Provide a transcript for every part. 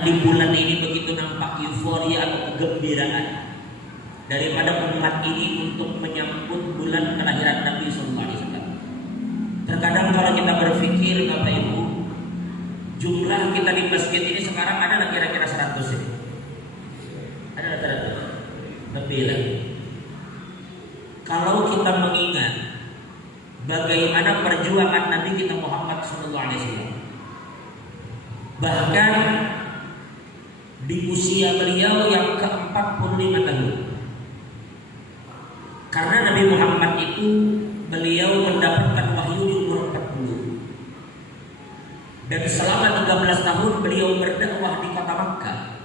Di bulan ini begitu nampak euforia atau kegembiraan daripada umat ini untuk menyambut bulan kelahiran Nabi SAW. Terkadang kalau kita berpikir, Bapak Ibu, jumlah kita di masjid ini sekarang ada kira-kira 100 ya? Ada 100? Lebih lagi. Kalau kita mengingat bagaimana perjuangan Nabi kita Muhammad SAW, bahkan di usia beliau yang ke-45 tahun, karena Nabi Muhammad itu beliau mendapatkan wahyu di umur 40, dan selama 13 tahun beliau berdakwah di kota Makkah.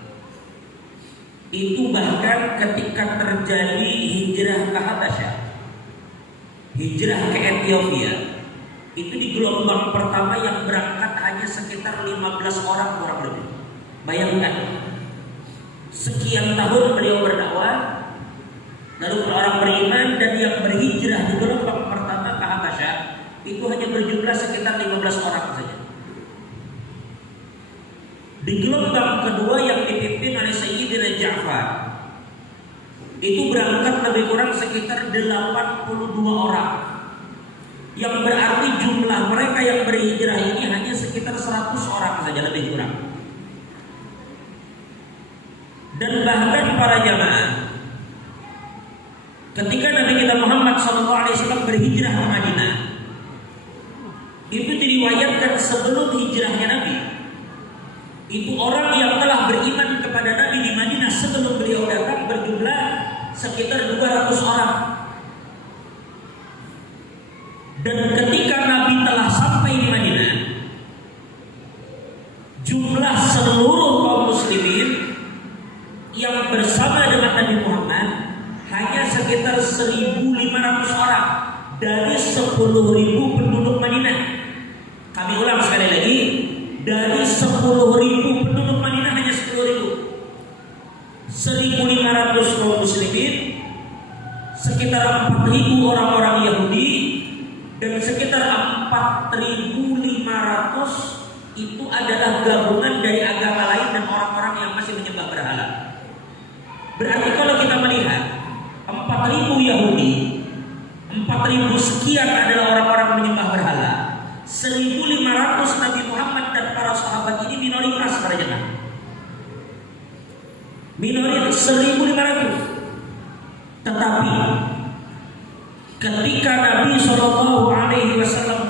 Itu bahkan ketika terjadi hijrah ke Habasyah, hijrah ke Ethiopia, itu di gelombang pertama yang berangkat hanya sekitar 15 orang kurang lebih. Bayangkan, sekian tahun beliau berdakwah, lalu orang beriman, dan yang berhijrah di gelombang pertama ke Habasyah itu hanya berjumlah sekitar 15 orang saja. Di gelombang kedua yang dipimpin oleh Sayyidina Ja'far, itu berangkat lebih kurang sekitar 82 orang, yang berarti jumlah mereka yang berhijrah ini hanya sekitar 100 orang saja lebih kurang. Dan bahkan para jamaah, ketika Nabi kita Muhammad SAW berhijrah ke Madinah, itu diriwayatkan sebelum hijrahnya Nabi, itu orang yang telah beriman kepada Nabi di Madinah sebelum beliau datang berjumlah sekitar 200 orang. Dan ketika Nabi telah sampai di Madinah, jumlah seluruh kaum muslimin yang bersama dengan Nabi Muhammad hanya sekitar 1.500 orang dari 10.000 penduduk Madinah. Kami ulang sekali lagi, dari 10.000 penduduk Madinah hanya 10.000. 1.500 kaum muslimin, sekitar 4.000 orang-orang Yahudi, dan sekitar 4.500 itu adalah gabungan dari agama lain dan orang-orang yang masih menyembah berhala. Berarti kalau kita melihat 4.000 Yahudi, 4.000 sekian adalah orang-orang menyembah berhala, 1.500 Nabi Muhammad dan para sahabat ini minoritas pada jemaah. Minoritas 1.500. Tetapi ketika Nabi SAW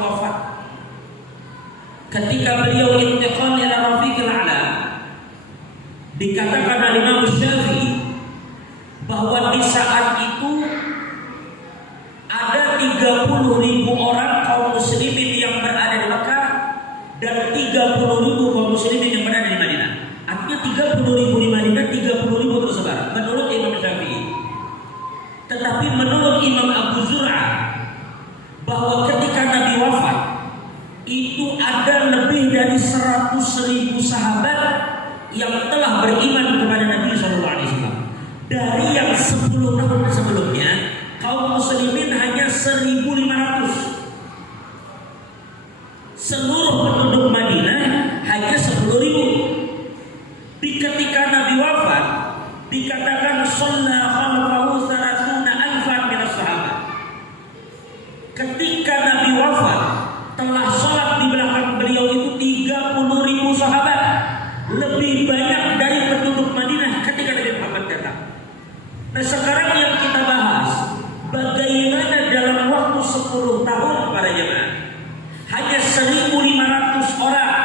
wafat, ketika beliau intiqal ila rafiqil a'la, dikatakan oleh Imam Syafi'i bahwa di saat itu ada 30.000 orang kaum muslimin yang berada di Makkah dan 30.000 kaum muslimin yang berada di Madinah. Artinya 30.000 di Madinah, 30.000 tersebar menurut Imam Syafi'i. Tetapi menurut Imam Abu Zur'ah, bahwa ketika Nabi wafat itu ada lebih dari 100.000 sahabat yang telah beriman kepada Nabi SAW. Dari yang 10 tahun sebelumnya, kaum muslimin hanya 1.500. Seluruh penduduk Madinah hanya 10.000. Di ketika Nabi wafat, dikatakan shalla khalfahu 30,000 minas sahabat. Ketika Nabi wafat, telah sholat di belakang beliau itu 30.000 sahabat, lebih banyak dari penduduk Madinah ketika Nabi Muhammad datang. Nah, sekarang yang kita bahas, bagaimana dalam waktu 10 tahun para jemaah, hanya 1.500 orang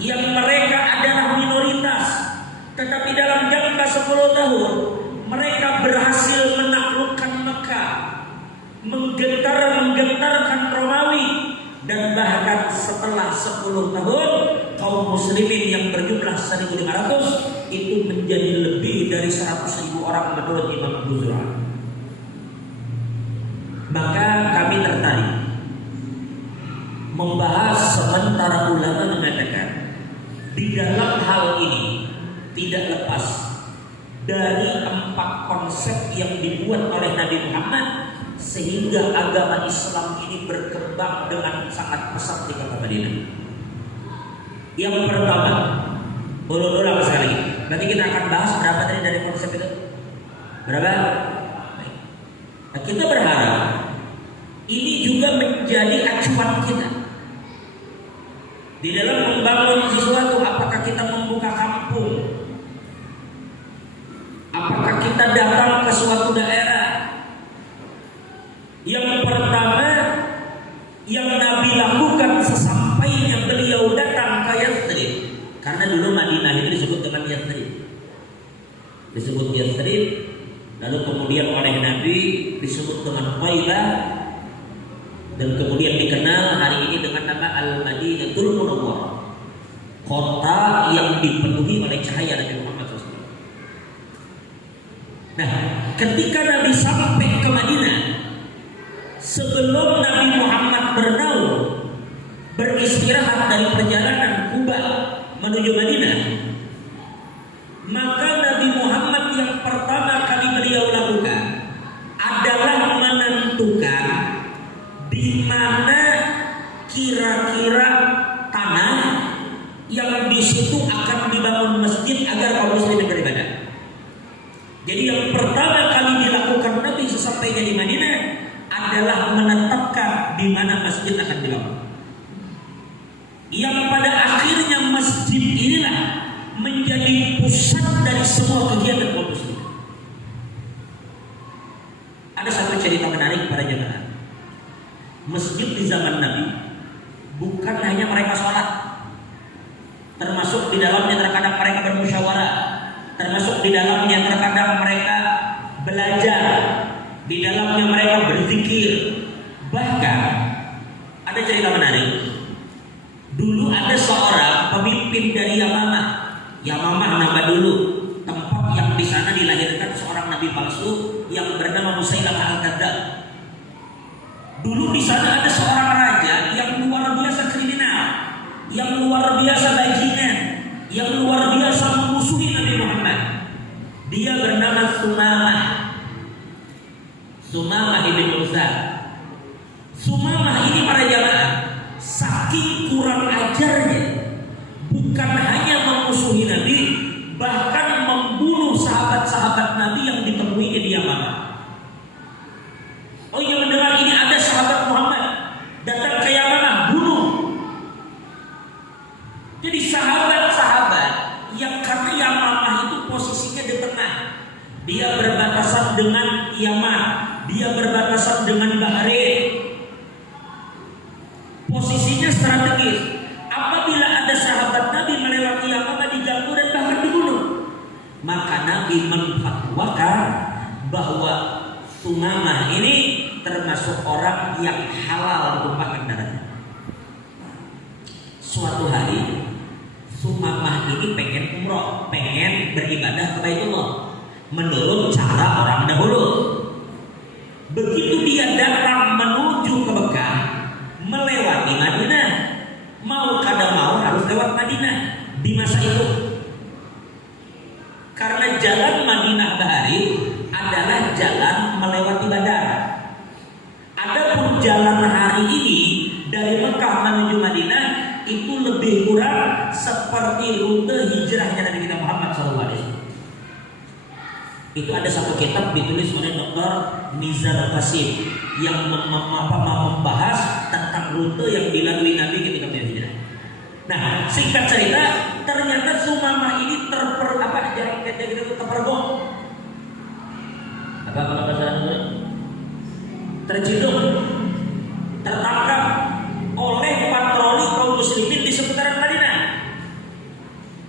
yang mereka adalah minoritas, tetapi dalam jangka 10 tahun mereka berhasil menaklukkan Mekah, menggentarkan Romawi, dan bahkan setelah 10 tahun kaum muslimin yang berjumlah 1.500 itu menjadi lebih dari 100.000 orang menurut Imam Abu Zur'ah. Maka kami tertarik membahas, sementara ulama mengatakan di dalam hal ini tidak lepas dari 4 konsep yang dibuat oleh Nabi Muhammad sehingga agama Islam ini berkembang dengan sangat pesat di kota Madinah. Yang pertama, ulun-ulun saya sekali lagi. Nanti kita akan bahas berapa tadi dari konsep itu. Berapa? Baik. Nah, kita berharap ini juga menjadi acuan kita di dalam membangun sesuatu. Apakah kita membuka kampung? Apakah kita datang ke suatu daerah? Yang pertama yang Nabi lakukan sesampainya beliau datang ke Yathrib, karena dulu Madinah itu disebut dengan Yathrib, lalu kemudian oleh Nabi disebut dengan Thaibah, dan kemudian dikenal hari ini dengan nama Al-Madinatul Munawwarah, kota yang dipenuhi oleh cahaya Nabi Muhammad SAW. Nah, ketika Nabi sampai ke Madinah, sebelum Nabi Muhammad bernaung beristirahat dari perjalanan Kuba menuju Madinah, maka Nabi Muhammad yang pertama kali beliau lakukan adalah menentukan di mana kira-kira tanah yang di situ akan dibangun masjid agar kaum muslimin beribadah. Jadi yang pertama kali dilakukan Nabi sesampainya di Madinah adalah menetapkan di mana masjid akan dibangun. Yang pada akhirnya masjid inilah menjadi pusat dari semua kegiatan kaum muslimin. Ada satu cerita menarik pada jemaah. Masjid di zaman Nabi bukan hanya mereka sholat, termasuk di dalamnya terkadang mereka bermusyawarah, termasuk di dalamnya terkadang mereka belajar, di dalamnya mereka berzikir. Bahkan ada cerita menarik. Dulu ada seorang pemimpin dari Yamamah nama dulu, tempat yang di sana dilahirkan seorang nabi palsu yang bernama Musailamah Al-Kadzdzab. Dulu di sana ada seorang raja yang luar biasa kriminal, yang luar biasa bajingan, yang luar biasa memusuhi Nabi Muhammad. Dia bernama Sumamah ibn Utsal. Sumamah ini para jamaah, saking kurang ajarnya, bukan hanya memusuhi Nabi, bahkan membunuh sahabat-sahabat Nabi yang ditemuinya di Yamamah. Oh iya, mendengar ini ada sahabat Muhammad datang ke Yamamah, bunuh. Jadi sahabat-sahabat yang karena Yamamah itu posisinya di tengah, dia berbatasan dengan Yaman, dia berbatasan dengan Bahrain, posisinya strategis. Apabila ada sahabat Nabi melewati Yamamah diganggu dan bahkan dibunuh, maka Nabi memfatwakan bahwa Sumamah ini termasuk orang yang halal menumpahkan darahnya. Suatu hari Sumamah ini pengen umroh, pengen beribadah ke Baitullah menurut cara orang dahulu. Begitu dia datang menuju ke Mekah, melewati Madinah, mau kada mau harus lewat Madinah di masa itu. Karena jalan Madinah Bahari adalah jalan melewati Badar. Adapun jalan hari ini dari Mekah menuju Madinah itu lebih kurang seperti rute hijrahnya Nabi kita Muhammad SAW. Itu ada satu kitab ditulis oleh Dr. Nizar Qasim yang membahas tentang rute yang dilalui Nabi ketika berhijrah. Nah, singkat cerita, ternyata Sumamah ini terpergok. Apa kalau bahasa Indonesia? Terciduk, tertangkap oleh patroli kaum muslimin di seputaran Madinah.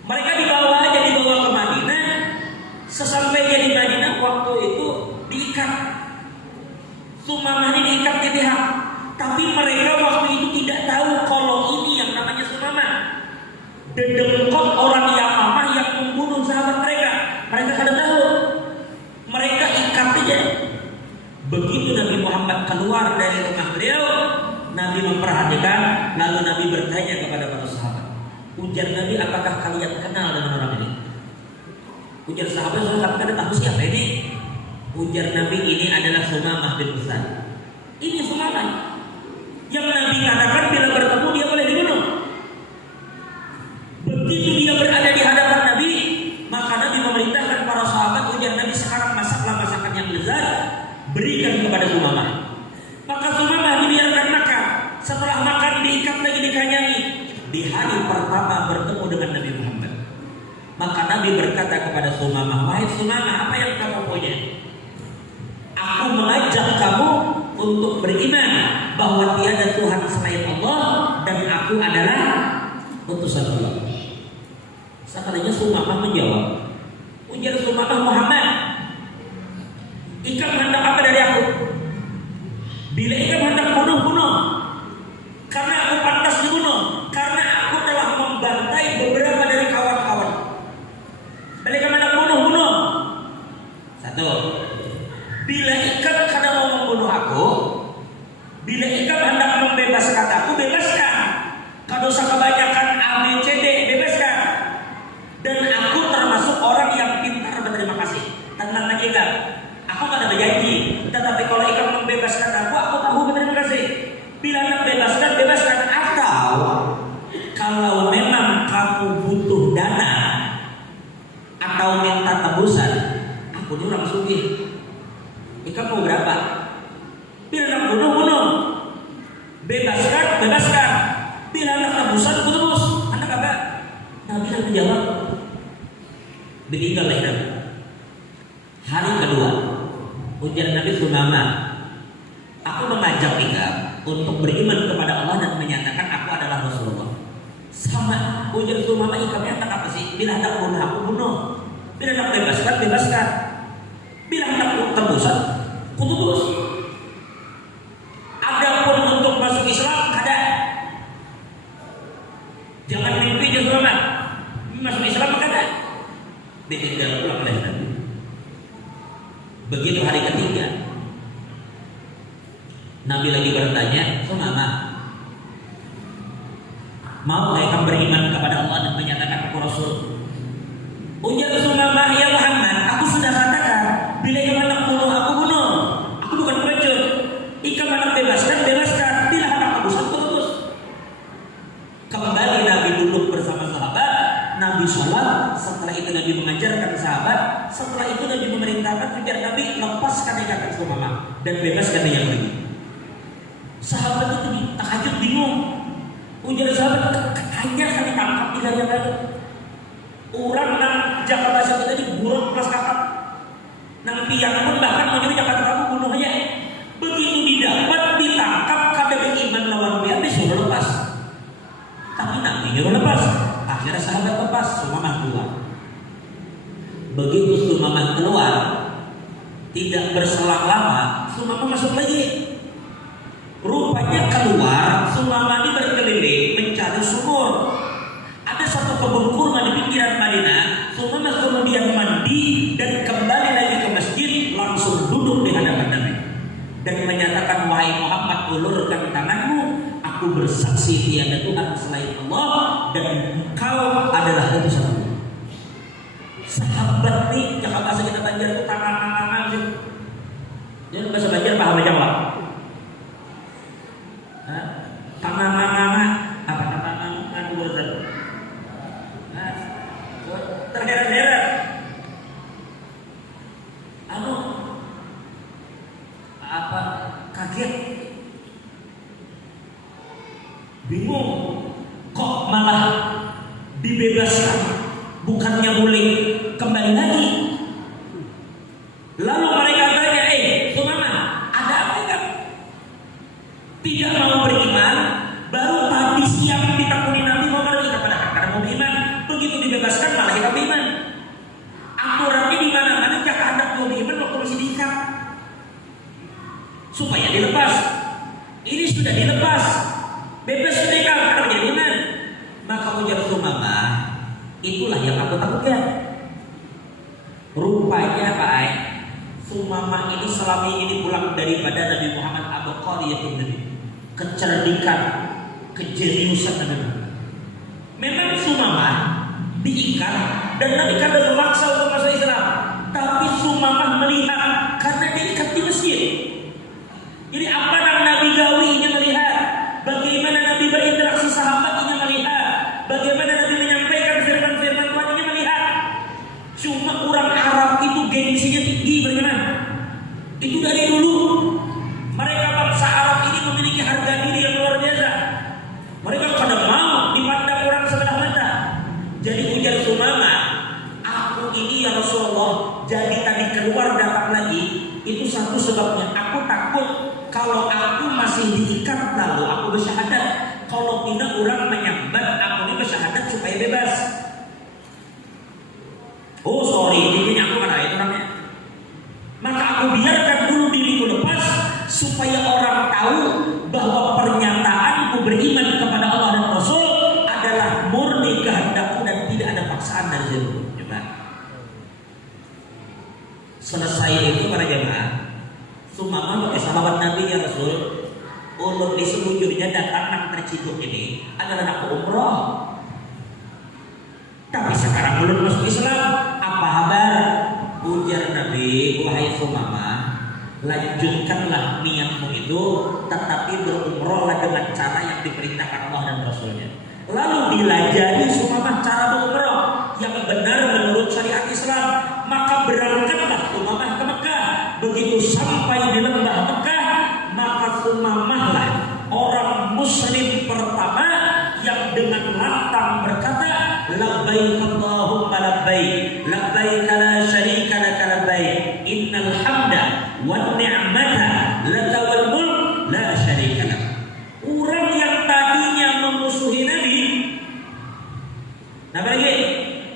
Mereka dibawa ke Madinah. Sesampainya di Madinah waktu itu diikat. Sumamah ini diikat di leher. Tapi mereka waktu itu tidak tahu kalau ini yang namanya Sumamah, dedengkot orang Yamamah yang membunuh sahabat mereka. Mereka kada tahu. Mereka ikat saja. Begitu Nabi Muhammad keluar dari rumah beliau, Nabi memperhatikan, lalu Nabi bertanya kepada para sahabat. Ujar Nabi, apakah kalian kenal dengan orang ini? Ujar sahabat, kami tahu siapa ini. Ujar Nabi, ini adalah Sumamah bin Utsal. Ini Sumamah yang Nabi katakan bila bertemu dia boleh dibunuh. Begitu dia berada di hadapan Nabi, Nabi berkata kepada Sumamah, wahai Sumamah, apa yang kamu punya? Aku mengajak kamu untuk beriman bahwa tiada Tuhan selain Allah dan aku adalah utusan Allah. Sekalanya Sumamah menjawab, ujar Sumamah, Muhammad, ikam hendak apa dari aku? Bila ikam hendak bunuh, karena aku pantas dibunuh, karena aku telah membantai beberapa dari kawan-kawan. Bila ikam hendak bunuh. Satu. Bila ikam hendak mau membunuh aku, bila ikam hendak membebaskan aku, bebaskan. Kalau dosa kebanyakan A, B, C, D, bebaskan. Dan aku termasuk orang yang pintar berterima kasih. Tenang aja ikam, aku gak ada janji. Tetapi kalau ikam membebaskan aku tahu berterima kasih. Bila nak bebaskan. Atau kalau memang kamu butuh dana atau minta tebusan, aku ini orang sugih. Ikam mau berapa? Bila nak bunuh. Bebaskan. Bila nak tebusan, aku tebus. Anak apa? Nabi yang menjawab, meninggallah Nabi. Hari kedua, ujar Nabi Sumamah, aku mengajak ikam untuk beriman kepada Allah dan menyatakan aku adalah Rasulullah. Sama ujar Sumamah, ikam nyatakan apa sih? Bila hendak bunuh, aku bunuh. Bila hendak bebaskan. Bila hendak tebusan, aku tebus. Adapun untuk masuk Islam, ada. Jangan mimpi aja Sumamah. Masuk Islam ada. Ditinggal pulang oleh Nabi. Begitu hari ketiga, Nabi lagi bertanya, Sumamah, mau gak kamu beriman kepada Allah dan menyatakan aku Rasul? Ujar Sumamah, ya Muhammad, aku sudah katakan, bila ikam hendak bunuh, aku bunuh. Aku bukan pengecut. Ikam hendak bebaskan. Bila hendak tebusan, terus. Kembali Nabi duduk bersama sahabat, Nabi sholat. Setelah itu Nabi mengajarkan sahabat. Setelah itu Nabi memerintahkan biar Nabi lepaskan ikatan Sumamah dan bebaskan dia pergi. Sahabat itu tahajud bingung. Ujar sahabat, hanya kan ditangkap tidak ada. Orang nang Jakarta satu tadi buruk kelas kakak. Nang tiang pun bahkan menyuruh Jakarta kamu bunuh aja. Begitu didapat ditangkap kada beriman lawan dia disuruh lepas. Tapi Nabi nyuruh lepas. Akhirnya sahabat lepas, Sumamah keluar. Begitu Sumamah keluar, tidak berselang lama, Sumamah masuk lagi. Rupanya keluar, Sumamah ini berkeliling mencari sumur. Ada satu kebun kurma di pinggiran Madinah. Sumamah kemudian mandi dan kembali lagi ke masjid, langsung duduk di hadapan Nabi dan menyatakan, wahai Muhammad, ulurkan tanganmu. Aku bersaksi tiada Tuhan selain Allah dan engkau adalah utusan Allah. Sahabat nih, cakap bahasa kita Banjar itu tangan sih. Jadi bahasa Banjar paham aja Pak? Tangan apa tangan urusan? Terheran-heran. Apa kaget? Bingung. Kok malah dibebaskan? Bukannya boleh kembali lagi. Lalu mereka tanya, Sumamah, ada apa kan? Tidak mau beriman, baru tadi siang ditakuni Nabi mau lagi kepada karena mau beriman. Begitu dibebaskan malah kita beriman. Aturannya di mana-mana jangan hendak mau beriman waktu masih diikat. Supaya dilepas. Ini sudah dilepas. Bebas mereka karena menjadi iman. Maka ujar Sumamah, itulah yang aku takutkan. Rupanya Pak Sumamah ini selama ini pulang daripada Nabi Muhammad Abqariyatul Nabi. Kecerdikan, kejeniusan Nabi. Memang Sumamah diikat dan Nabi kadang memaksa untuk masuk Islam. Tapi Sumamah melihat karena diikat di masjid. Jadi apa yang Nabi gawinya melihat? Bagaimana Nabi berinteraksi sahabatnya melihat? Bagaimana Nabi menyampaikan firman-firman Tuhannya melihat? Cuma orang Arab itu gengsinya tinggi bagaimana? Itu dari dulu. Mereka bangsa Arab ini memiliki harga diri yang luar biasa. Mereka kadang mau dipandang orang sebelah mata. Jadi ujar Sumamah, ini ya Rasulullah, jadi tadi keluar datang lagi, itu satu sebabnya. Aku takut kalau aku masih diikat lalu aku bersyahadat. Kalau tidak orang menyambat aku ini bersyahadat supaya bebas. Oh sorry, ini aku kan itu namanya. Maka aku biarkan dulu diriku lepas supaya orang tahu bahwa pernyataanku beriman kepada Allah dan Rasul adalah murni kehendakku dan tidak ada paksaan dari diri. Coba. Selesai itu para jemaah, sumama pakai sahabat Nabi ya Rasul, ulun di sebujurnya datang nang terciduk ini adalah nak umroh. Tapi sekarang ulun masuk Islam, apa kabar? Ujar Nabi, wahai sumama, lanjutkanlah niatmu itu, tetapi berumrohlah dengan cara yang diperintahkan Allah dan Rasulnya. Lalu dilajari sumama cara berumroh yang benar menurut syariat Islam. Maka berangkatlah sumama ke Mekah. Begitu sampai di lembah Mekah, maka sumamahlah orang Muslim pertama yang dengan lantang berkata, labbaik Allahumma labbaik, labbaik la syarika laka labbaik, innal hamda wan ni'mata laka wal mulk la syarika lak. Orang yang tadinya memusuhi Nabi, lagi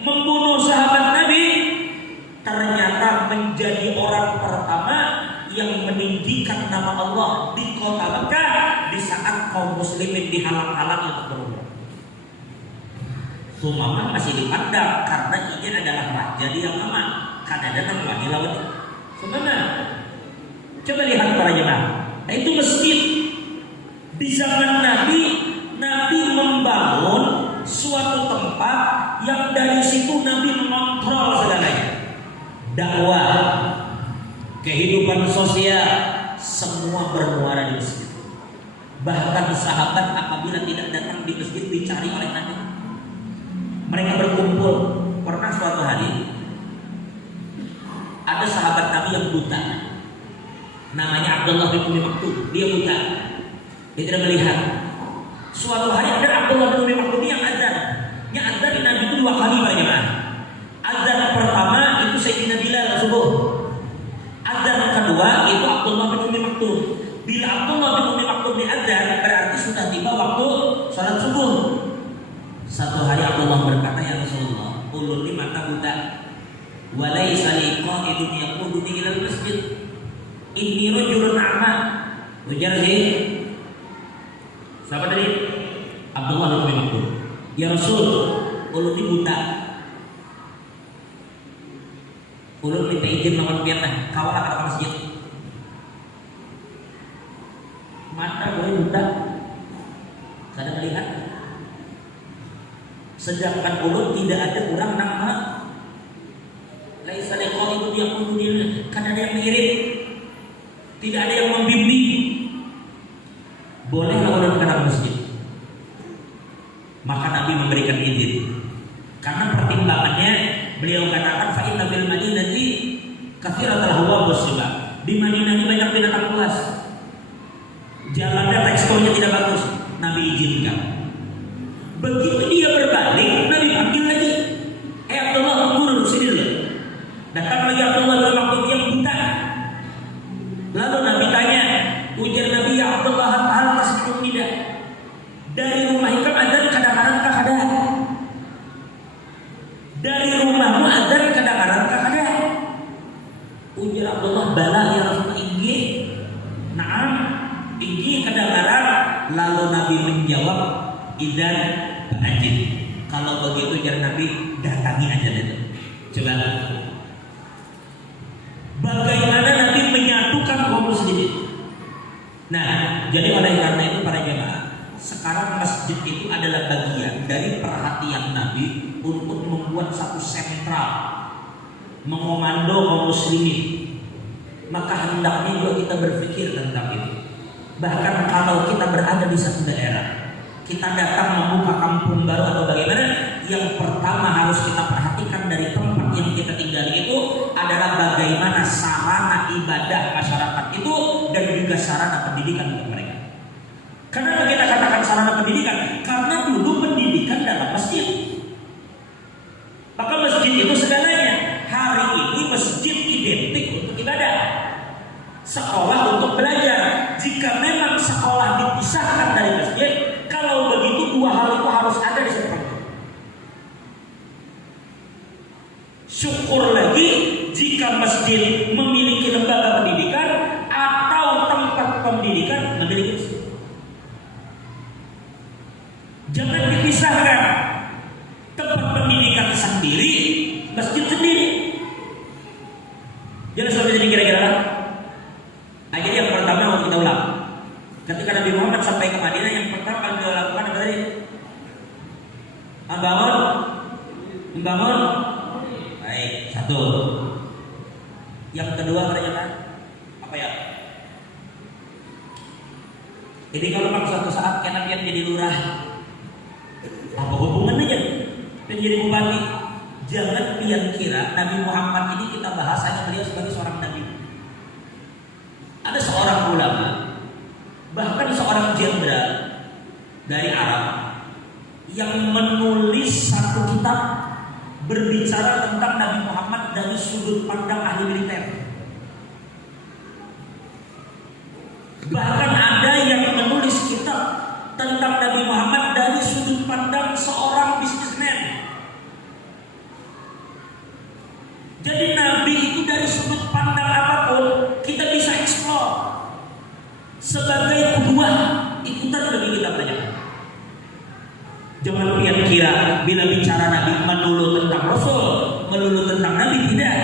membunuh sahabat Nabi, ternyata menjadi orang pertama yang meninggikan nama Allah di kota Mekah di saat kaum muslimin dihalang-halangi untuk berumrah. Sumama masih dipandang karena ini adalah raja di yang aman. Kadang-kadang lagi lawan Sumama. Coba lihat para jemaah. Nah, itu masjid di zaman Nabi. Nabi membangun suatu tempat yang dari situ Nabi mengontrol segalanya. Dakwah, kehidupan sosial, semua bermuara di masjid. Bahkan sahabat apabila tidak datang di masjid dicari oleh Nabi. Mereka berkumpul. Pernah suatu hari ada sahabat Nabi yang buta, namanya Abdullah bin Umi Maktum. Dia buta, dia tidak melihat. Suatu hari ada Abdullah bin Umi Maktum yang azan. Yang azan Nabi itu 2 kali para jemaah. Azan pertama itu Sayyidina Bilal subuh. Azan kedua itu Abdullah bin Umi Maktum. Bila Abdullah bin Umi Maktum diazan, berarti sudah tiba waktu salat subuh. Satu hari Abdullah berkata, ya Rasulullah, ulun ini mata buta, walaysa li qa'idun yaquduni ila masjid, inni rajulun a'ma. Ujar sih, siapa tadi? Abdullah bin Umi Maktum. Ya Rasul, ulun ini buta, ulun minta izin lawan pianah, kawal ke masjid. Mata gue buta, sadar melihat. Sedangkan ulun tidak ada orang nama laisa liqa itu dia pun dunia, kan ada yang mengirim, tidak ada yang membimbing. Bolehlah ulun ke masjid. Maka Nabi memberikan izin. Karena pertimbangannya beliau katakan fa inna fil madinati katsiratul hawa wasyiba. Di Madinah ini banyak binatang buas. Jalannya teksturnya tidak bagus. Nabi izinkan. Begitu dia berbalik, Nabi panggil lagi. Abdullah, tunggu dulu sini dulu. Datang lagi Abdullah bin Maktum yang buta. Lalu Nabi tanya, ujar Nabi, ya Abdullah, hal tasbihu tidak? Dari rumah itu adzan kadang-kadang kah ada? Dari rumahmu adzan kadang-kadang kah ada? Ujar Abdullah, bala ya Rasulullah, inggih. Naam, inggih kadang-kadang. Lalu Nabi menjawab, idzan ajin. Kalau begitu jar Nabi, datangi aja itu. Coba. Bagaimana Nabi menyatukan kaum muslimin? Nah, jadi oleh karena itu para jemaah, sekarang masjid itu adalah bagian dari perhatian Nabi untuk membuat satu sentral mengomando kaum muslimin. Maka hendaknya juga kita berpikir tentang itu. Bahkan kalau kita berada di satu daerah, kita datang membuka kampung baru atau bagaimana, yang pertama harus kita perhatikan dari tempat yang kita tinggal itu adalah bagaimana sarana ibadah masyarakat itu dan juga sarana pendidikan untuk mereka. Kenapa kita katakan sarana pendidikan? Karena dulu pendidikan dalam masjid. Maka masjid itu segalanya. masjid identik untuk ibadah, sekolah untuk belajar. Jika memang sekolah dipisahkan dari masjid, kalau begitu dua hal itu harus ada di satu tempat. Syukur lagi jika masjid memiliki lembaga pendidikan atau tempat pendidikan memiliki masjid. Jangan dipisahkan, tempat pendidikan sendiri, masjid sendiri. Jelas sampai jadi kira-kira. Nah, jadi yang pertama mau kita ulang. Ketika Nabi Muhammad sampai ke Madinah, yang pertama yang dia lakukan adalah tadi membangun. Baik, satu. Yang kedua ternyata apa ya? Ini kalau memang suatu saat kena dia jadi lurah, apa hubungannya dan jadi bupati? Jangan pian kira Nabi Muhammad ini kita bahas hanya beliau sebagai seorang nabi. Ada seorang ulama, bahkan seorang jenderal dari Arab yang menulis satu kitab berbicara tentang Nabi Muhammad dari sudut pandang ahli militer. Bahkan ada yang menulis kitab tentang Nabi Muhammad dari sudut pandang seorang bisnismen. Jadi Nabi itu dari sudut pandang apapun kita bisa eksplor sebagai kedua ikutan bagi kita banyak. Jangan pian kira bila bicara Nabi melulu tentang Rasul, melulu tentang Nabi, tidak.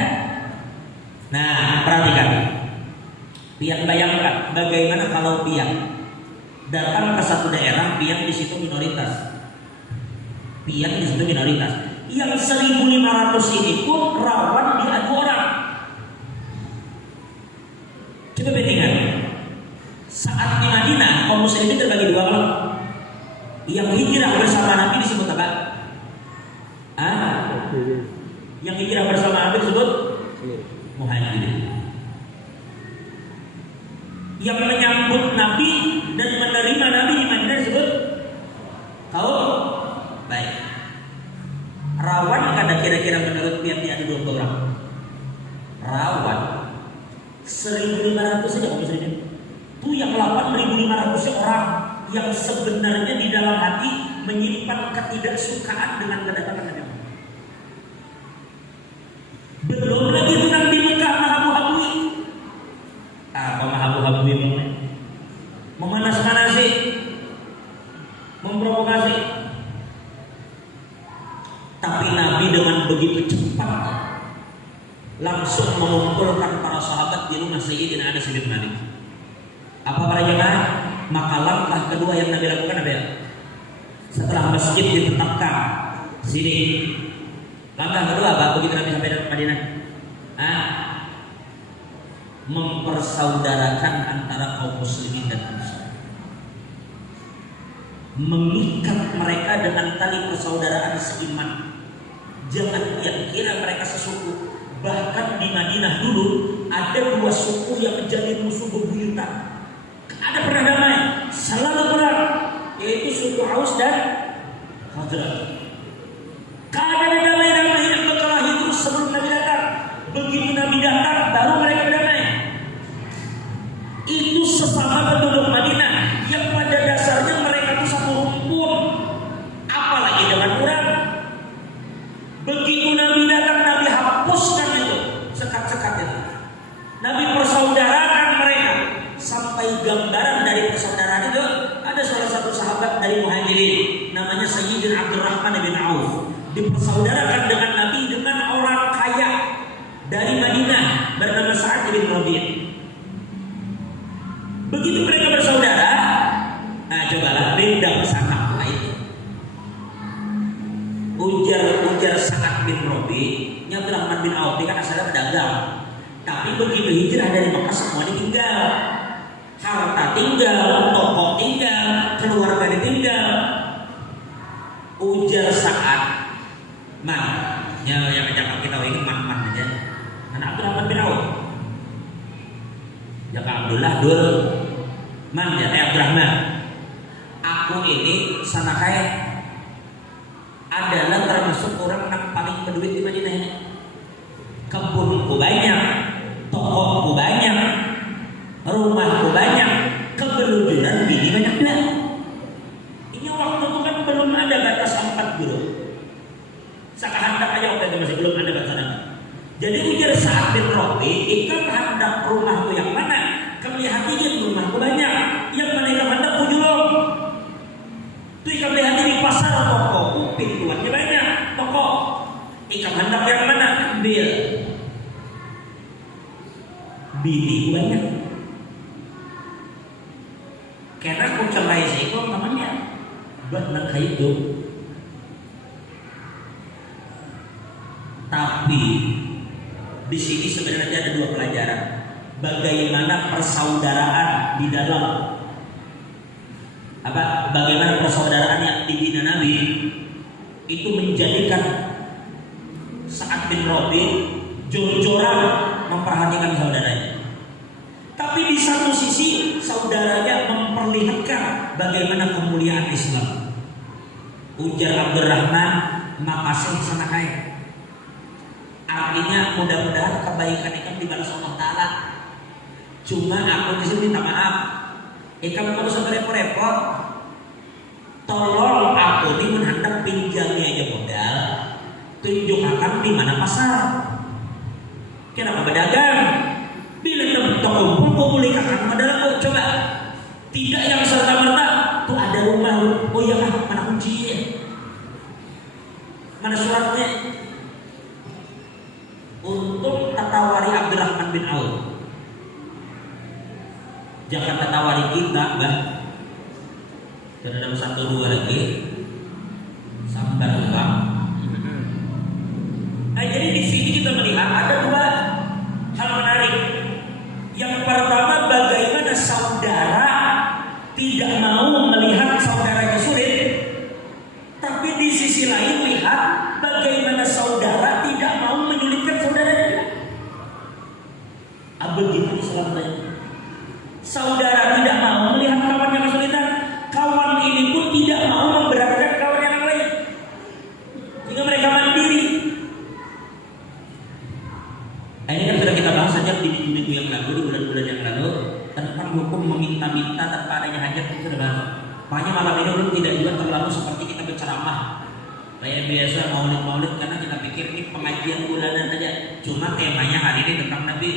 Nah, perhatikan. Pian bayangkan bagaimana kalau pian datang ke satu daerah, pian di situ minoritas. Pian di situ minoritas. Yang 1.500 ini pun rawan diadu orang. Coba bandingkan. Saat di Madinah, kaum muslimin terbagi dua kelompok. Yang hijrah bersama Nabi disebut apa? Yang hijrah bersama Nabi disebut muhajirin. Yang menyambut Nabi dan menerima Nabi di Madinah disebut kaum baik. Rawan kada kira-kira menurut pihak ada 2 orang? Rawan 1.500 saja kaum muslimin. Itu yang 8.500 orang yang sebenarnya di dalam hati menyimpan ketidaksukaan dengan kedatangan Nabi Muhammad. Belum lagi tentang di Mekah mahabu-habui. Apa mahabu-habui ini? Memanas-manasi, memprovokasi. Tapi Nabi dengan begitu cepat langsung mengumpulkan para sahabat di rumah Sayyidina Anas bin Malik. Apa para jemaah? Maka langkah kedua yang Nabi lakukan apa ya? Setelah masjid ditetapkan sini, langkah kedua apa? Begitu Nabi sampai di Madinah, mempersaudarakan antara kaum muslimin dan muslim, mengikat mereka dengan tali persaudaraan seiman. Jangan kira mereka sesuku. Bahkan di Madinah dulu ada 2 suku yang menjadi musuh bebuyutan. Ada pernah damai, selalu perang, yaitu suku Aus dan Khazraj. Keadaan damai-damai yang berkelahi terus sebelum Nabi datang. Begitu Nabi datang, baru mereka berdamai. Itu sesama penduduk Madinah yang pada dasarnya mereka itu satu rumpun, apalagi dengan orang. Begitu Nabi datang, Nabi hapuskan itu sekat-sekat itu. Nabi persaudarakan mereka. Sampai gambaran dari persaudaraan itu ada salah satu sahabat dari Muhajirin namanya Sayyidina Abdurrahman bin Auf, dipersaudarakan dengan Nabi dengan orang kaya dari Madinah bernama Sa'ad bin Rabi'. Begitu mereka bersaudara, cobalah dendam sangat lain. Ujar Sa'ad bin Rabi', Abdurrahman bin Auf dia kan asalnya pedagang, tapi begitu hijrah dari Mekah semua ditinggal. Harta tinggal, toko tinggal, keluarga ditinggal. Ujar Sa'ad, yang jangan kita ingin man aja. Anak Abdurrahman bin Auf. Jaka Abdullah dul, man ya Abdurrahman. Aku ini sana kaya adalah termasuk orang yang paling berduit di Madinah ini. Kebunku baik. Jadi ujar Sa'ad bin Rabi, ikam hendak rumahku yang mana? Kami lihat ingin rumahku banyak. Yang mana ikam hendak pujulong? Itu ikam lihat di pasar toko, pintuannya banyak toko. Ikam hendak yang mana? Ambil. Bini banyak. Karena aku cerai seekor namanya buat nak hidup. Tapi di sini sebenarnya ada dua pelajaran. Bagaimana persaudaraan di dalam bagaimana persaudaraan yang dibina Nabi itu menjadikan Sa'ad bin Rabi jor-joran memperhatikan saudaranya. Tapi di satu sisi saudaranya memperlihatkan bagaimana kemuliaan Islam. Ujar Abdurrahman, makasih sana kaya. Artinya mudah-mudahan kebaikan ikan dibalas Allah Ta'ala. Cuma aku di sini minta maaf. Ikan kalau sampai repot-repot, tolong aku ini menghendak pinjamnya aja modal. Tunjukkan di mana pasar. Kenapa berdagang? Bila teman toko kau boleh kakak modal kau coba. Tidak yang serta-merta. Tuh ada rumah. Oh iya kah? Mana kuncinya? Mana suratnya? Untuk tatawari Abdurrahman bin Auf. Jangan tatawari kita, bah. Dan dalam satu dua lagi sambar uang. Nah, jadi di sini kita melihat ada dua hal menarik. Yang pertama, bagaimana saudara tidak mau melihat saudaranya sulit, tapi di sisi lain lihat bagaimana saudara tidak mau menyulitkan saudaranya. Begini selamanya. Saudara tidak mau melihat kawannya kesulitan, kawan ini pun tidak mau memberatkan kawan yang lain, sehingga mereka mandiri. Ini kan sudah kita bahas saja di minggu yang lalu, di bulan-bulan yang lalu, tentang hukum meminta-minta tanpa adanya hajat. Itu sudah bahas. Makanya malam ini belum tidak juga terlalu seperti kita berceramah kayak biasa maulid-maulid, karena kita pikir ini pengajian bulanan saja. Cuma temanya hari ini tentang Nabi.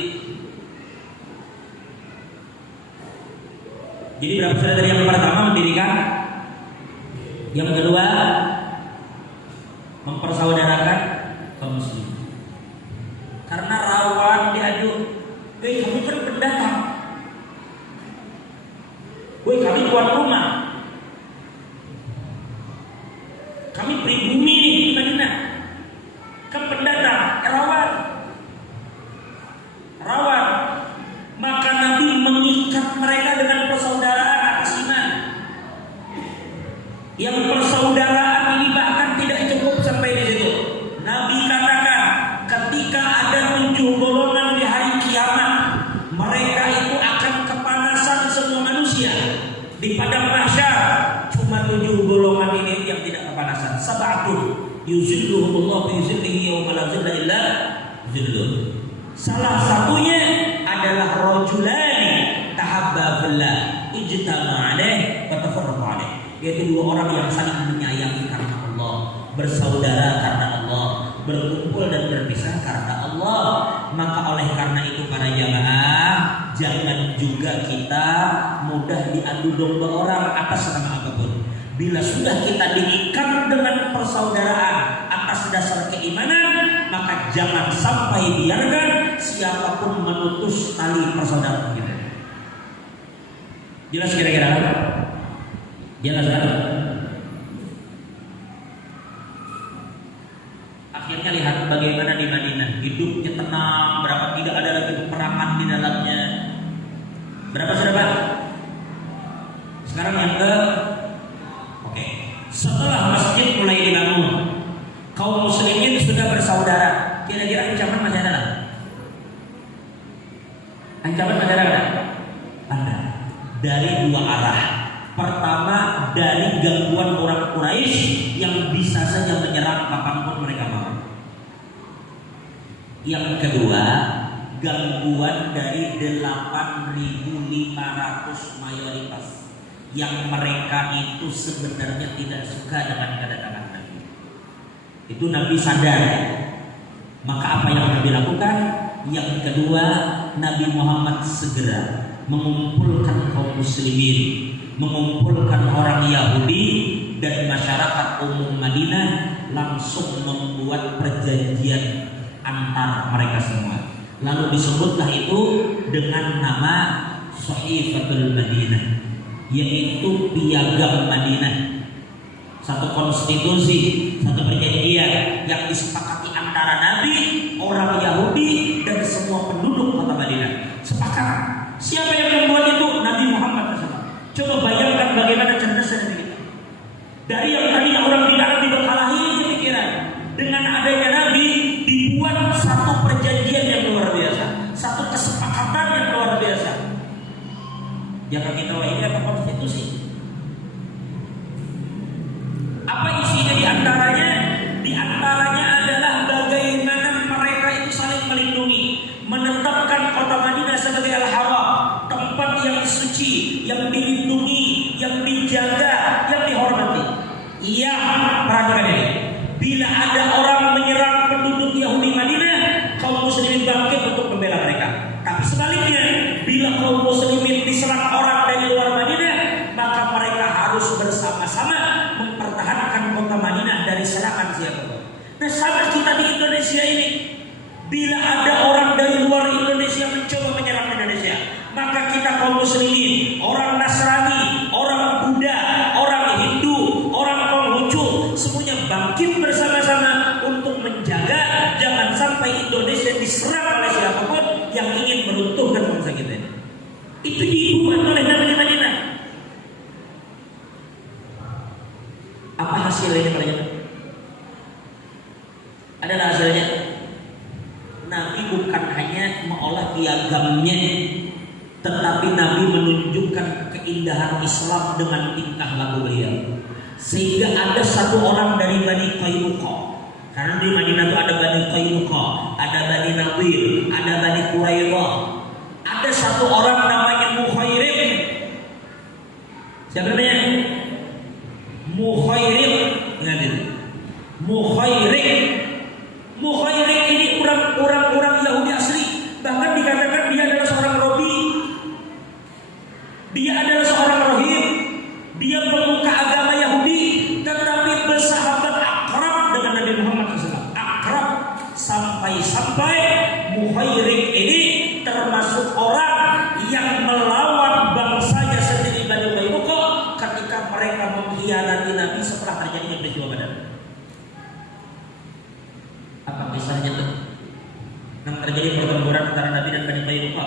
Jadi berapa sudah dari yang pertama mendirikan, yang kedua mempersaudarakan kaum muslim. Karena rawan diadu, kamu kan pendatang, kami tuan rumah, kami pribumi di Madinah, kan pendatang, rawan. Maka Nabi mengikat mereka dengan persaudaraan atas iman. Yang persaudaraan ini bahkan tidak cukup sampai di situ. Nabi katakan, ketika ada 7 golongan di hari kiamat, mereka itu akan kepanasan semua manusia di padang mahsyar. Cuma 7 golongan ini yang tidak kepanasan. Sab'atun yuzilluhumullah fi zillihi yawma la zilla illa zilluh. Salah satunya adalah rajulani tahabba fillah ijtama alaih wa tafarraqa alaih, yaitu 2 orang yang saling menyayangi karena Allah, bersaudara karena Allah, berkumpul dan berpisah karena Allah. Maka oleh karena itu para jamaah, jangan juga kita mudah diadu domba orang atas nama apapun. Bila sudah kita diikat dengan persaudaraan atas dasar keimanan, maka jangan sampai biarkan siapapun memutus tali persaudaraan kita. Jelas kira-kira? Jelas kan? Akhirnya lihat bagaimana di Madinah hidupnya tenang, berapa tidak ada lagi peperangan di dalamnya. Berapa sudah Pak? Sekarang yang ke setelah masjid mulai dibangun, kaum muslimin sudah bersaudara. Kira-kira ancaman masih ada lah? Ancaman masih ada lah? Ada. Dari 2 arah. Pertama, dari gangguan orang Quraisy yang bisa saja menyerang kapanpun mereka mau. Yang kedua, gangguan dari 8.500 mayoritas yang mereka itu sebenarnya tidak suka dengan kedatangan Nabi. Itu Nabi sadar. Maka apa yang Nabi lakukan. Yang kedua, Nabi Muhammad segera mengumpulkan kaum muslimin, mengumpulkan orang Yahudi dan masyarakat umum Madinah, langsung membuat perjanjian antar mereka semua. Lalu disebutlah itu dengan nama Sahifatul Madinah, yaitu piagam Madinah. Satu konstitusi, satu perjanjian yang disepakati antara Nabi, orang Yahudi dan semua penduduk kota Madinah. Sepakat. Siapa yang membuat itu? Nabi Muhammad SAW. Coba bayangkan bagaimana cerdasnya Nabi kita. Dari yang tadinya orang tidak dibekalahi pikiran, dengan adanya Nabi dibuat satu perjanjian yang luar biasa, satu kesepakatan yang luar biasa. Jangan kita ini apa konstitusi? Apa isinya di antaranya? Di antaranya adalah bagaimana mereka itu saling melindungi, menetapkan kota Madinah sebagai al-haram, tempat yang suci, yang dilindungi, yang dijaga, yang dihormati. Iya, perhatikan ini. Bila ada orang menyerang penduduk Yahudi Madinah, kaum muslimin bangkit untuk membela mereka. Tapi sebaliknya, bila kaum muslimin diserang orang dari luar Madinah, maka mereka harus bersama-sama mempertahankan kota Madinah dari serangan siapapun. Nah, sama kita di Indonesia ini, bila ada orang dari luar Indonesia mencoba menyerang Indonesia, maka kita kaum muslimin, orang Nasrani, orang Buddha, orang Hindu, orang Konghucu, semuanya bangkit bersama-sama untuk menjaga jangan sampai Indonesia diserang oleh siapapun yang ingin meruntuhkan bangsa kita. Itu dibuat oleh Nabi Madinah. Apa hasilnya pada kita? Adalah hasilnya Nabi bukan hanya mengolah piagamnya, tetapi Nabi menunjukkan keindahan Islam dengan tingkah laku beliau. Sehingga ada satu orang dari Bani Qainuqa. Karena di Madinah itu ada Bani Qainuqa, ada Bani Nadir, ada Bani Quraidah. Ada satu orang namanya Mukhairik. Siapa namanya? Mukhairik. Ingat ini. Mukhairik. Mukhairik ini orang Yahudi asli. Bahkan dikatakan dia adalah seorang Robi. Dia adalah seorang rohib. Dia pemuka agama Yahudi, tetapi bersahabat akrab dengan Nabi Muhammad SAW. Akrab sampai-sampai Mukhairik ini termasuk orang yang melawan bangsanya sendiri Bani Qainuqa ketika mereka mengkhianati Nabi setelah terjadinya peristiwa Badar. Apa kisahnya tuh? Yang terjadi pertempuran antara Nabi dan Bani Qainuqa.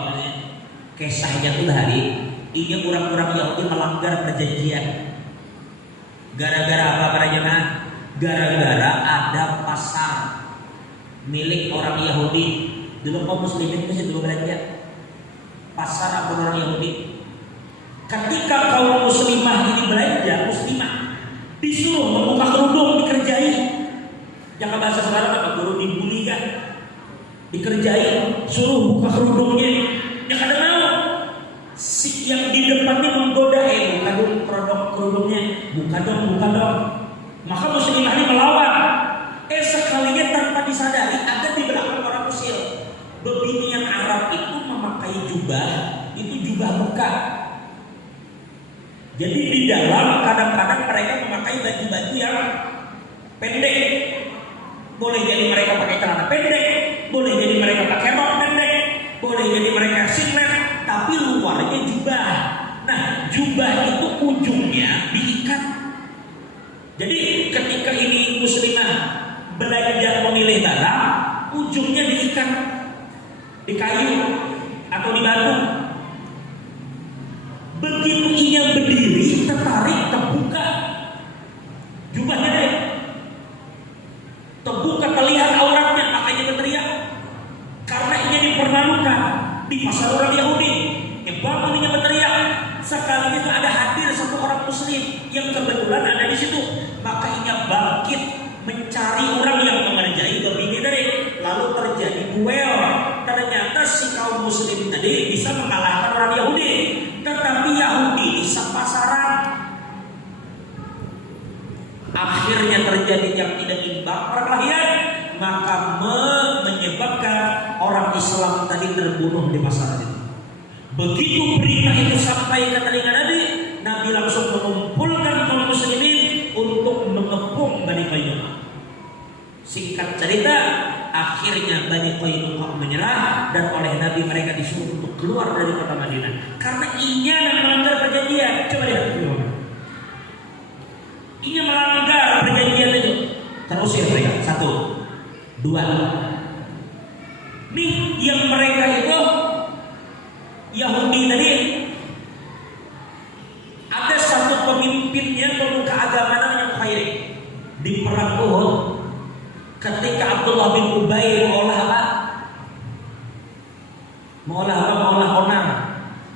Kisahnya tuh hari ini orang-orang Yahudi melanggar perjanjian. Gara-gara apa para jemaah? Gara-gara ada pasar milik orang Yahudi. Dulu kaum muslimin itu dulu belanja pasar apa orang Yahudi. Ketika kaum muslimah ini belanja, muslimah disuruh membuka kerudung, dikerjai. Yang bahasa sekarang apa? Guru dibully kan? Dikerjai, suruh buka kerudungnya. Yang kadang mau si yang di depan ini menggoda, buka dong kerudungnya, buka dong. Maka muslimah ini melawan. Sekalinya tanpa disadari ada di belakang orang Mesir. Begini yang Arab itu memakai jubah, itu jubah buka. Jadi di dalam kadang-kadang mereka memakai baju-baju yang pendek. Boleh jadi mereka pakai celana pendek, boleh jadi mereka pakai rok pendek, boleh jadi mereka singlet, tapi luarnya jubah. Nah, jubah itu ujungnya diikat. Jadi ketika ini muslimah belanja memilih barang, ujungnya diikat di kayu atau di batu. Begitu ia berdiri, tertarik, terbuka jubahnya deh, terbuka terlihat auratnya, makanya berteriak karena ia dipermalukan di pasar orang Yahudi. Bangunnya berteriak. Sekali itu ada hadir satu orang muslim yang kebetulan ada di situ, maka ia bangkit mencari orang yang mengerjai babi dari. Lalu terjadi duel. Ternyata si kaum muslim tadi bisa mengalahkan orang Yahudi, tetapi Yahudi bisa pasaran. Akhirnya terjadi yang tidak imbang perkelahian, maka menyebabkan Islam tadi terbunuh di pasar itu. Begitu berita itu sampai ke telinga Nabi, Nabi langsung mengumpulkan kaum muslimin untuk mengepung Bani Qainuqa. Singkat cerita, akhirnya Bani Qainuqa menyerah dan oleh Nabi mereka disuruh untuk keluar dari kota Madinah karena ingin melanggar perjanjian. Coba lihat dulu. Ingin melanggar perjanjian itu, terusir mereka. 1, 2. Nih yang mereka itu Yahudi tadi, ada satu pemimpinnya pemuka agama namanya Khairi. Di perang Uhud, ketika Abdullah bin Ubay mengolah onar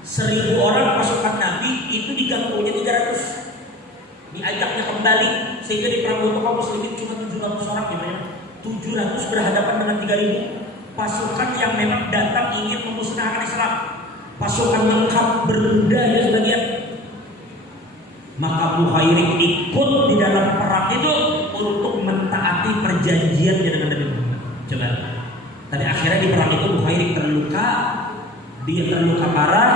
1000 orang pasukan Nabi itu diganggunya 300, diajaknya kembali sehingga di perang Uhud kaum muslimin cuma 700 orang, gimana? 700 berhadapan dengan 3000 pasukan yang memang datang ingin memusnahkan Islam, pasukan lengkap berkuda ya sebagian. Maka Bukhairi ikut di dalam perang itu untuk mentaati perjanjiannya dengan Nabi Muhammad. Coba. Tapi akhirnya di perang itu Bukhairi terluka, dia terluka parah,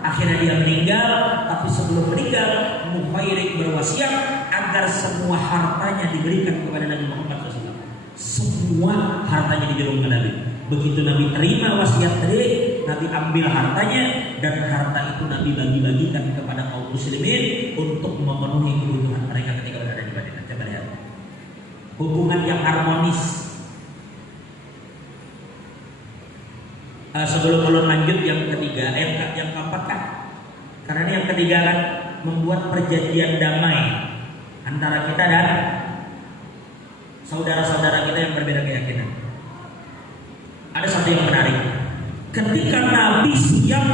akhirnya dia meninggal. Tapi sebelum meninggal, Bukhairi berwasiat agar semua hartanya diberikan kepada Nabi Muhammad SAW. Semua hartanya diberikan kepada Nabi. Begitu Nabi terima wasiat tadi, Nabi ambil hartanya dan harta itu Nabi bagi-bagikan kepada kaum muslimin untuk memenuhi kebutuhan mereka ketika berada di Madinah. Coba lihat hubungan yang harmonis. Sebelum ulun lanjut yang ketiga, yang keempat kan? Karena ini yang ketiga kan membuat perjanjian damai antara kita dan saudara-saudara kita yang berbeda keyakinan. Ada satu yang menarik. Ketika Nabi siap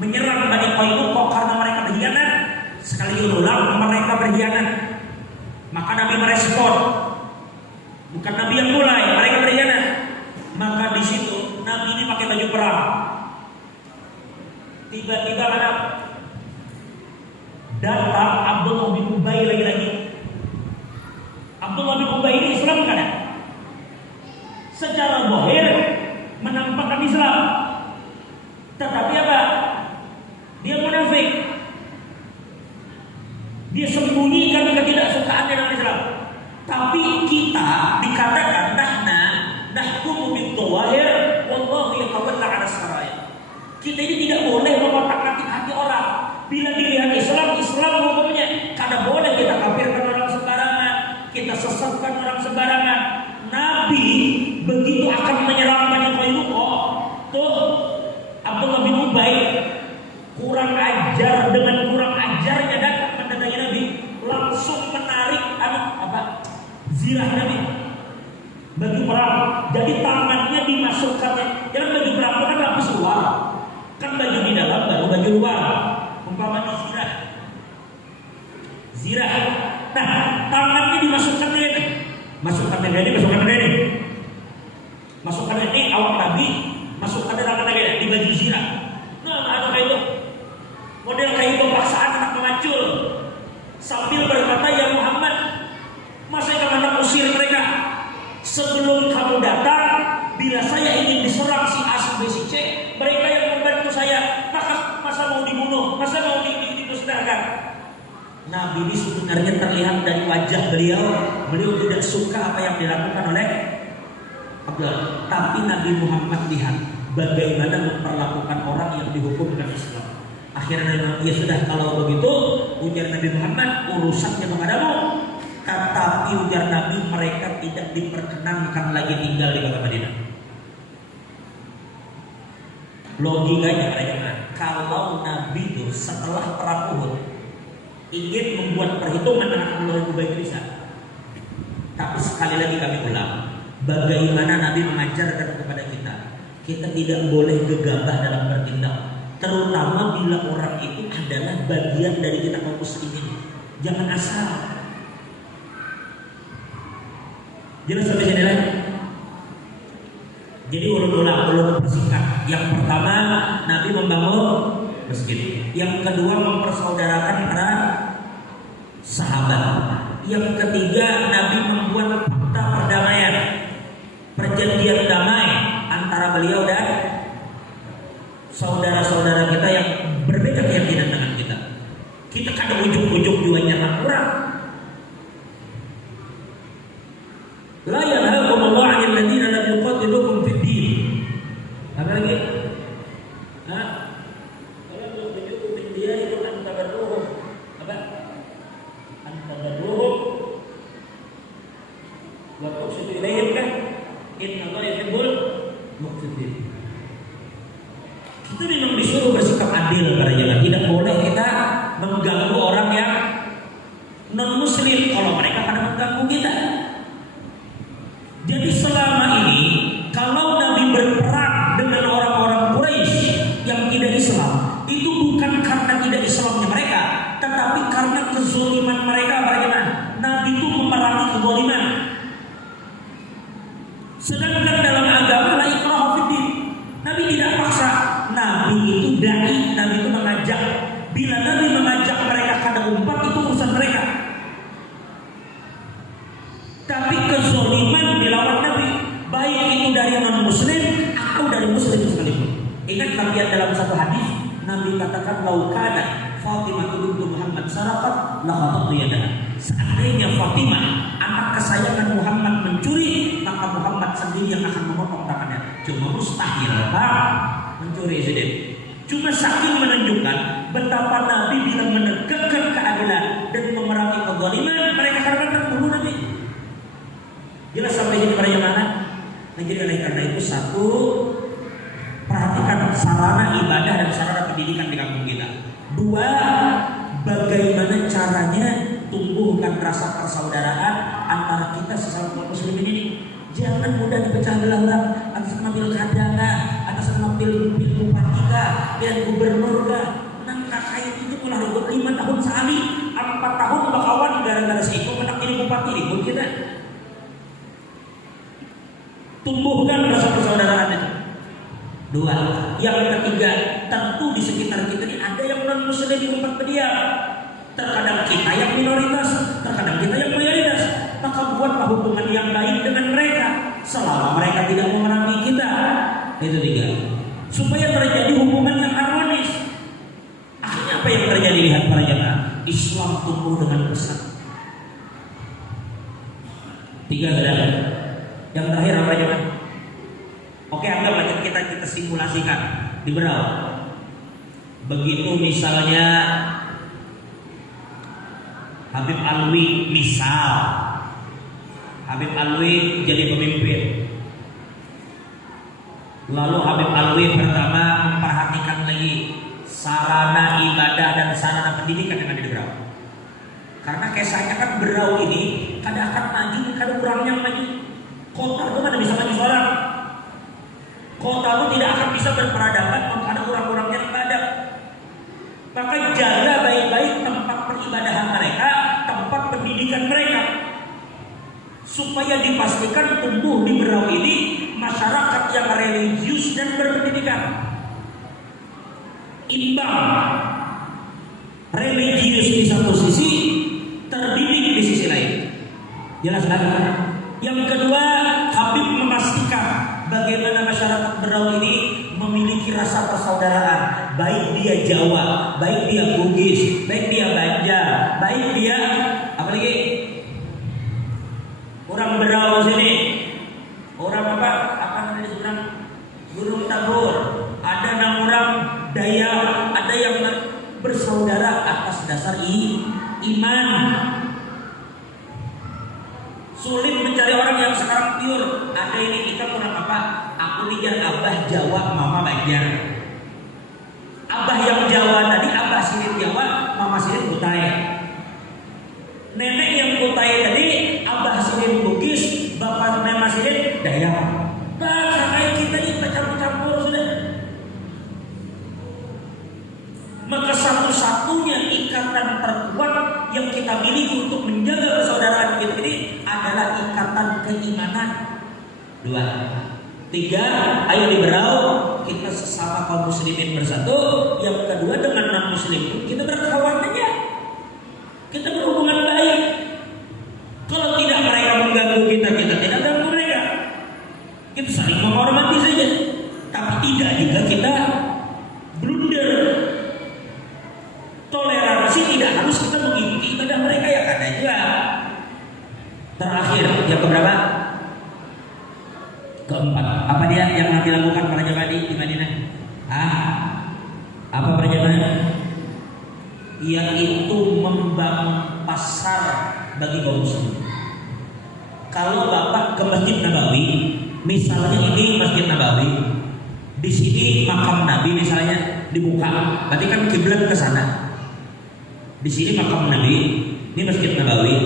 menyerang Bani Qainuqa karena mereka berkhianat, sekali ulang mereka berkhianat, maka Nabi merespon. Bukan Nabi yang mulai, mereka berkhianat. Maka di situ Nabi ini pakai baju perang. Tiba-tiba ada datang Abdullah bin Ubay lagi-lagi. Abdullah bin Ubay ini Islam kan ya? Secara zahir menampakkan Islam, tetapi apa? Dia munafik. Dia sembunyikan ketidaksukaannya dengan Islam. Tapi kita dikatakan nahkumu bidh-dhawahir wallahu yatawalla 'ala as-sarair. Kita ini tidak boleh mengotak-atik hati orang. Bila dilihat Islam hukumnya. Karena boleh kita kafirkan orang sembarangan, kita sesatkan orang sembarangan. Nabi begitu akan menyerang Bani Qainuqa, tuh Abdullah bin Ubay kurang ajar, dengan kurang ajarnya datang mendatangi Nabi, langsung menarik zirah Nabi, baju perang. Jadi tangannya dimasukkannya. Dalam baju perang itu kan lapis luar, kan baju di dalam baru baju luar. Umpamanya zirah. Nah, tangannya dimasukkan ini. Masukkan ini awak Nabi, masukkan tangan Nabi di baju zirah. Nah, ada kayak itu. Model kayak pemaksaan anak pengacul. Sambil berkata, ya Muhammad, masa kamu hendak usir mereka? Sebelum kamu datang, bila saya ingin diserang si A, si B, si C, mereka yang membantu saya, masa mau dibunuh, masa mau dimusnahkan? Nabi ini sebenarnya terlihat dari wajah beliau tidak suka apa yang dilakukan oleh Abdullah. Tapi Nabi Muhammad lihat bagaimana memperlakukan orang yang dihukum dengan Islam. Akhirnya ya sudah, kalau begitu ujar Nabi Muhammad, urusannya kepadamu. Tetapi ujar Nabi, mereka tidak diperkenankan lagi tinggal di kota Madinah. Logikanya mereka, kalau Nabi itu setelah perang Uhud ingin membuat perhitungan dengan Abdullah bin Ubay bisa. Tapi sekali lagi kami ulang, bagaimana Nabi mengajarkan kepada kita tidak boleh gegabah dalam bertindak, terutama bila orang itu adalah bagian dari kita kaum muslimin. Jangan asal. Jelas sampai sini lagi. Jadi ulun persingkat. Yang pertama, Nabi membangun masjid. Yang kedua, mempersaudarakan para sahabat. Yang ketiga, Nabi membuat fakta perdamaian, perjanjian damai antara beliau dan saudara-saudara kita yang berbeda keyakinan dengan kita. Kita kadang ujung-ujung juga nyerang kurang. La yanhaakumullahu 'anil ladzina lam yuqatilukum fid din. Apa lagi? Kalau yukhrijukum min diyarikum an tabarruhum. Apa? An tabarruhum wa tuqsitu ilaihim kan? Innallaha yuhibbul muqsitin. Kita memang disuruh bersikap adil para jemaah. Tidak boleh kita mengganggu orang yang non muslim kalau mereka kadang mengganggu kita. Jadi selama ini kalau Nabi berperang dengan orang-orang Quraisy yang tidak Islam, itu bukan karena tidak Islamnya mereka, tetapi karena kezaliman mereka. Bagaimana? Nabi itu memerangi kezaliman. Sedangkan dalam agama la ikraha fiddin. Nabi tidak paksa. Nabi itu dai, Nabi itu mengajak. Bila Nabi mengajak mereka kada umpat, itu urusan mereka. Tapi kezaliman dilawan Nabi, baik itu dari non muslim atau dari muslim sekalipun. Ingat tabiat dalam satu hadis, Nabi katakan laukana Fatimah bintu Muhammad saraqat la khatatu yadaha. Seandainya Fatimah anak kesayangan Muhammad mencuri, maka Muhammad sendiri yang akan memotong tangannya. Cuma mustahil Pak mencuri sedih. Cuma saking menunjukkan betapa Nabi bila menegakkan keadilan dan memerangi kezaliman, mereka kadang-kadang bunuh Nabi. Jelas sampai ini para jemaah. Nah, jadi oleh karena itu satu, perhatikan sarana ibadah dan sarana pendidikan di kampung kita. Dua, bagaimana caranya tumbuhkan rasa persaudaraan antara kita sesama kaum muslimin ini. Jangan mudah dipecah belah orang atas nama pilkada kah, atas nama pil bupati kah, pilihan gubernur kah. Menang kakak itu malah ribut 5 tahun sekali, 4 tahun bakawan gara-gara seiko menang jadi bupati ribut kita. Tumbuhkan rasa persaudaraan itu. Dua, yang ketiga, tentu di sekitar kita ini ada yang non muslim di tempat berdiam. Terkadang kita yang minoritas, terkadang kita yang mayoritas. Maka buatlah hubungan yang baik dengan mereka selama mereka tidak memerangi kita. Itu tiga. Supaya terjadi hubungan yang harmonis. Akhirnya apa yang terjadi, lihat para jemaah, Islam tumbuh dengan pesat. Tiga sudah. Yang terakhir apa aja kan? Oke, anggaplah kita simulasikan di Berau. Begitu misalnya Habib Alwi Habib Alwi jadi pemimpin. Lalu Habib Alwi pertama memperhatikan lagi sarana ibadah dan sarana pendidikan yang ada di Berau. Karena kisahnya kan Berau ini kadang akan maju, kadang kurangnya maju. Kota itu mana bisa maju seorang. Kota itu tidak akan bisa berperadaban kalau ada orang-orang yang beradab. Maka jaga baik-baik tempat peribadahan mereka, tempat pendidikan mereka, supaya dipastikan tumbuh di Berau ini masyarakat yang religius dan berpendidikan. Imbang, religius di satu sisi, terdidik di sisi lain. Jelas kan? Yang kedua, Habib memastikan bagaimana masyarakat Berau ini memiliki rasa persaudaraan. Baik dia Jawa, baik dia Bugis, baik dia Banjar, baik dia apalagi orang Berau sini, orang apa namanya seberang Gunung Tabur, ada 6 orang Dayak, ada yang bersaudara atas dasar iman. Sulit mencari orang yang sekarang pure. Ada ini kita kurang apa? Aku lihat abah Jawa, mama Banjar. Abah yang Jawa tadi, abah Sirit Jawa, mama Sirit Kutai. Nenek yang Kutai tadi, abah Sirit Bugis, bapak mama Sirit Dayak. Nah, kayak kita ini campur-campur sudah. Maka satu-satunya ikatan terkuat yang kita miliki untuk menjaga persaudaraan kita ini adalah ikatan keimanan. 2. 3, ayo di Berau kita sesama kaum muslimin bersatu. Yang kedua, dengan non muslim kita berkawan aja, kita berhubungan baik. Kalau tidak mereka mengganggu kita, kita tidak ganggu mereka. Kita saling menghormati saja. Tapi tidak juga kita blunder. Toleransi tidak harus kita mengikuti ibadah mereka, ya kan aja. Terakhir, yang keberapa? Keempat. Apa dia yang nanti lakukan para jemaah di Madinah? Apa para jemaah? Yaitu membangun pasar bagi kaum muslimin. Kalau Bapak ke Masjid Nabawi, misalnya ini Masjid Nabawi, di sini makam Nabi misalnya dibuka, berarti kan kiblat ke sana. Di sini makam Nabi, ini Masjid Nabawi.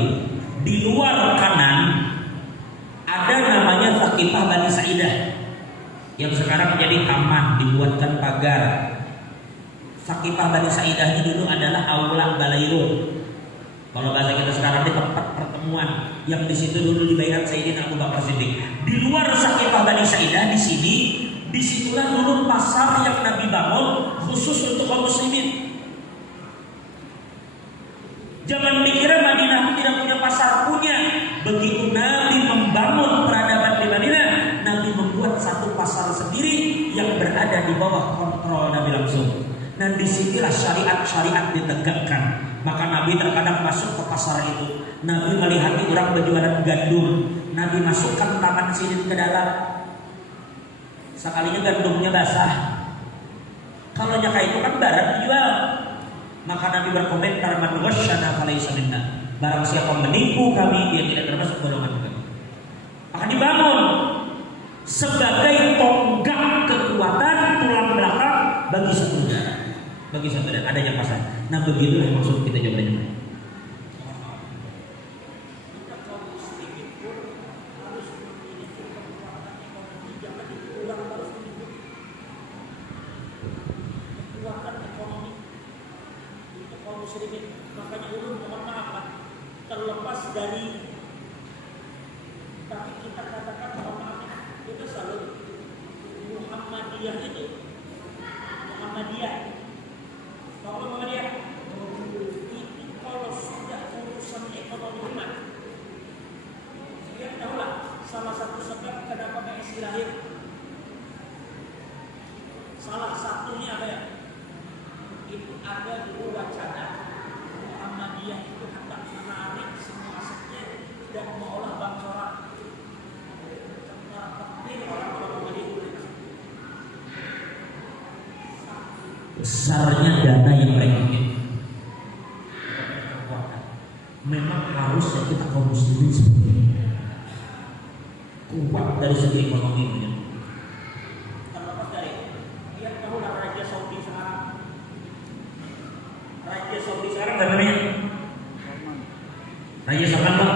Di luar kanan ada namanya Saqifah Bani Sa'idah yang sekarang menjadi taman, dibuatkan pagar. Saqifah Bani Sa'idah ini dulu adalah aula Balairun. Kalau bahasa kita sekarang di tempat pertemuan yang di situ dulu dibayar Sayyidina Abu Bakar Siddiq. Di luar Saqifah Bani Sa'idah di sini, disitulah dulu pasar yang Nabi bangun khusus untuk kaum muslimin. Jangan mikirnya Madinah itu tidak punya pasar, punya. Begitu Nabi membangun peradaban di Madinah, Nabi membuat satu pasar sendiri yang berada di bawah kontrol Nabi langsung. Dan disinilah syariat-syariat ditegakkan. Maka Nabi terkadang masuk ke pasar itu. Nabi melihat orang berjualan gandum. Nabi masukkan tangan sini ke dalam. Sekalinya gandumnya basah. Kalau nyaka itu kan barang dijual. Maka Nabi berkomentar, man ghasyana falaysa minna. Barang siapa menipu kami, dia tidak termasuk golongan kami. Maka dibangun sebagai tonggak kekuatan tulang belakang bagi satu negara, bagi satu dan adanya pasar. Nah begitulah maksud kita jawabannya. Makanya ulun mohon maaf, terlepas dari, tapi kita katakan mohon maaf, kita selalu Muhammadiyah itu, Muhammadiyah, itu kalau sudah urusan ekonomi umat, ya tahulah salah satu sebab kenapa PSI lahir. Salah satunya apa ya? Itu ada dulu wacana Muhammadiyah itu hendak menarik semua asetnya dan mengolah bangsa orang. Besarnya dana yang mereka miliki. Memang harusnya kita kaum muslimin seperti ini. Kuat dari segi ekonomi. Terlepas dari dia tahu lah Raja Saudi sekarang. Raja Saudi sekarang Namanya Raja Salman,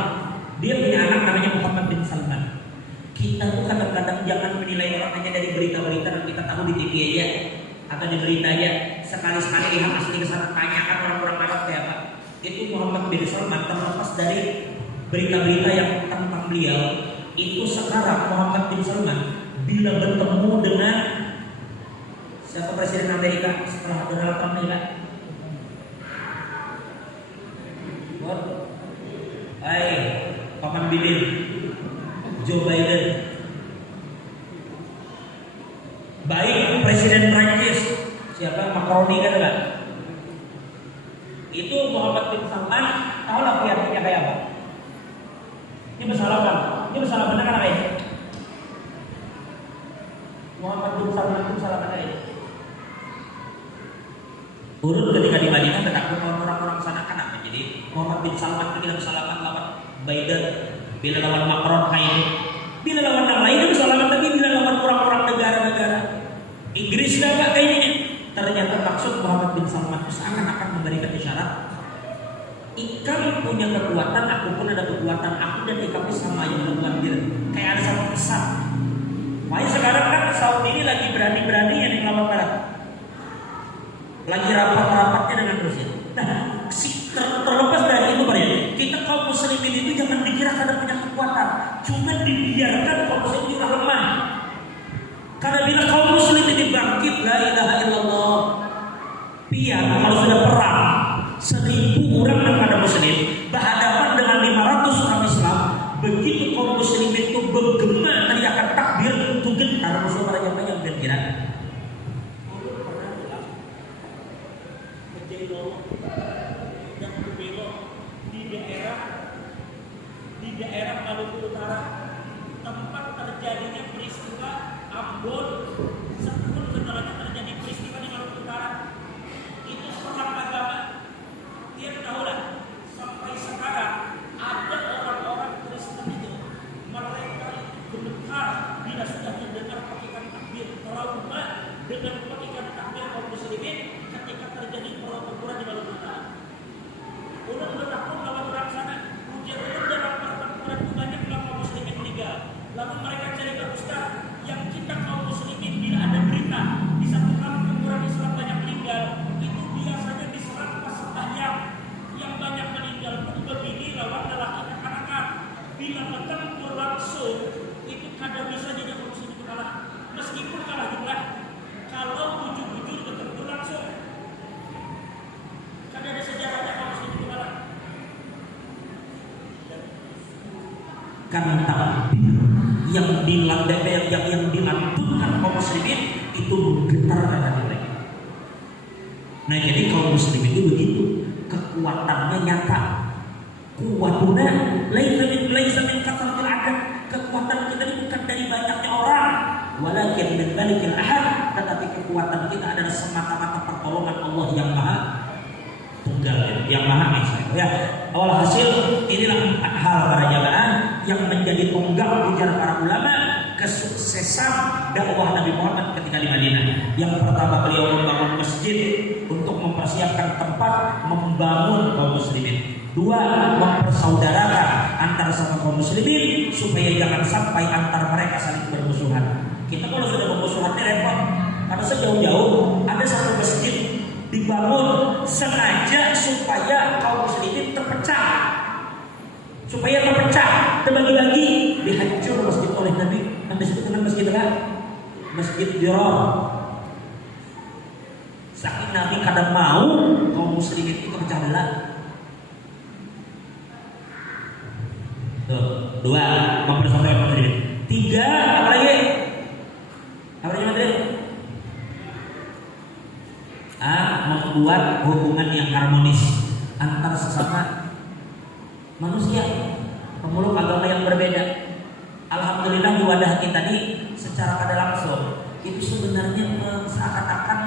dia punya anak namanya Muhammad bin Salman. Kita tuh kadang-kadang jangan menilai orang hanya dari berita-berita yang kita tahu di TV aja atau di berita aja. Sekali-sekali lihat asli kesana, tanyakan orang-orang Arab kayak apa. Itu Muhammad bin Salman, terlepas dari berita-berita yang tentang beliau, itu sekarang Muhammad bin Salman bila bertemu dengan siapa presiden Amerika setelah Donald Trump ini kan? Paman Biden, Joe Biden, baik Presiden Prancis, siapa Macron kan enggak? Itu Muhammad bin Salman, tahu lah kelihatannya kayak apa? Ini bersalah kan? Ini bersalah benar kan apa ini? Muhammad bin Salman itu bersalah benar ini? Urut ketika di Madinah ketakutan orang-orang sana kan apa? Jadi Muhammad bin Salman itu tidak bersalah lawan Biden, bila lawan Macron kayak itu, bila lawan yang lain bersalah, tapi bila lawan orang-orang negara-negara Inggris enggak kayaknya. Ternyata maksud Muhammad bin Salman itu akan memberikan isyarat, ikan punya kekuatan, aku pun ada kekuatan, aku dan ikan sama yang melakukan. Kayak ada satu pesan. Makanya sekarang kan Saudi ini lagi berani-berani yang di Lawan Barat, lagi rapat-rapatnya dengan Rusia. Nah, terlepas dari itu kita kaum muslimin itu jangan dikira karena punya kekuatan, cuma dibiarkan kaum muslimin itu lemah. Karena bila kaum muslimin ini bangkit, la ilaha illallah, pian kalau sudah perang 1000 orang kepada muslim berhadapan dengan 500 orang Islam, begitu kaum muslimin itu bergema teriakan takbir, itu gentar musuh para jamaah yang kira-kira? Ulun pernah bilang menjadi lolong dan berbelok di daerah Maluku Utara, tempat terjadinya peristiwa Ambon. Sebelum sebenarnya terjadi peristiwa di Maluku Utara, itu perang agama. Dia tahulah sampai sekarang ada orang-orang Kristen itu, mereka gemetar bila sudah mendengar petikan takbir, trauma dengan petikan takbir kaum muslimin ketika terjadi pertempuran di Maluku Utara. Ulun bertakut lawan orang sana, ujian ulun dalam pertempuran itu banyak kaum muslimin meninggal. Lalu mereka cari ke ustaz, yang kita kaum muslimin bila ada berita di satu pertempuran Islam banyak meninggal, itu biasanya diserang pas sembahyang. Yang banyak meninggal pun begini lawan lelaki kanak-kanak. Bila bertempur langsung, itu kadang bisa jadi kaum muslimin kalah. Meskipun kalah jumlah, kalau ujung-ujung bertempur langsung, kan ada sejarahnya kaum muslimin kalah. Kan takbir yang dilantunkan kaum muslimin itu menggetar hati mereka. Nah jadi kaum muslimin itu begitu, kekuatannya nyata. Kuatuna laisa min kathratil adad. Kekuatan kita ini bukan dari banyaknya orang, walakin min balikil ahad. Tetapi kekuatan kita adalah semata-mata pertolongan Allah yang maha tunggal, yang maha esa. Ya, awal hasil inilah 4 hal para jamaah yang menjadi tonggak ujar para ulama kesuksesan dakwah Nabi Muhammad ketika di Madinah. Yang pertama, beliau membangun masjid untuk mempersiapkan tempat membangun kaum muslimin. 2, mempersaudarakan antara sama kaum muslimin supaya jangan sampai antar mereka saling bermusuhan. Kita kalau sudah bermusuhan repot. Karena sejauh-jauh ada satu masjid dibangun sengaja supaya kaum muslimin terpecah. Supaya terpecah, terbagi-bagi, dihancur masjid oleh Nabi. Anda sebut dengan masjid apa? Masjid Dirar. Saking Nabi kadang mau kaum muslimin itu terpecah belah. 2, mempersaudarakan kaum muslimin. 3, apa lagi? Apa lagi Madrid? Membuat hubungan yang harmonis antar sesama manusia, pemeluk agama yang berbeda. Alhamdulillah di wadah kita ini secara kada langsung itu sebenarnya seakan-akan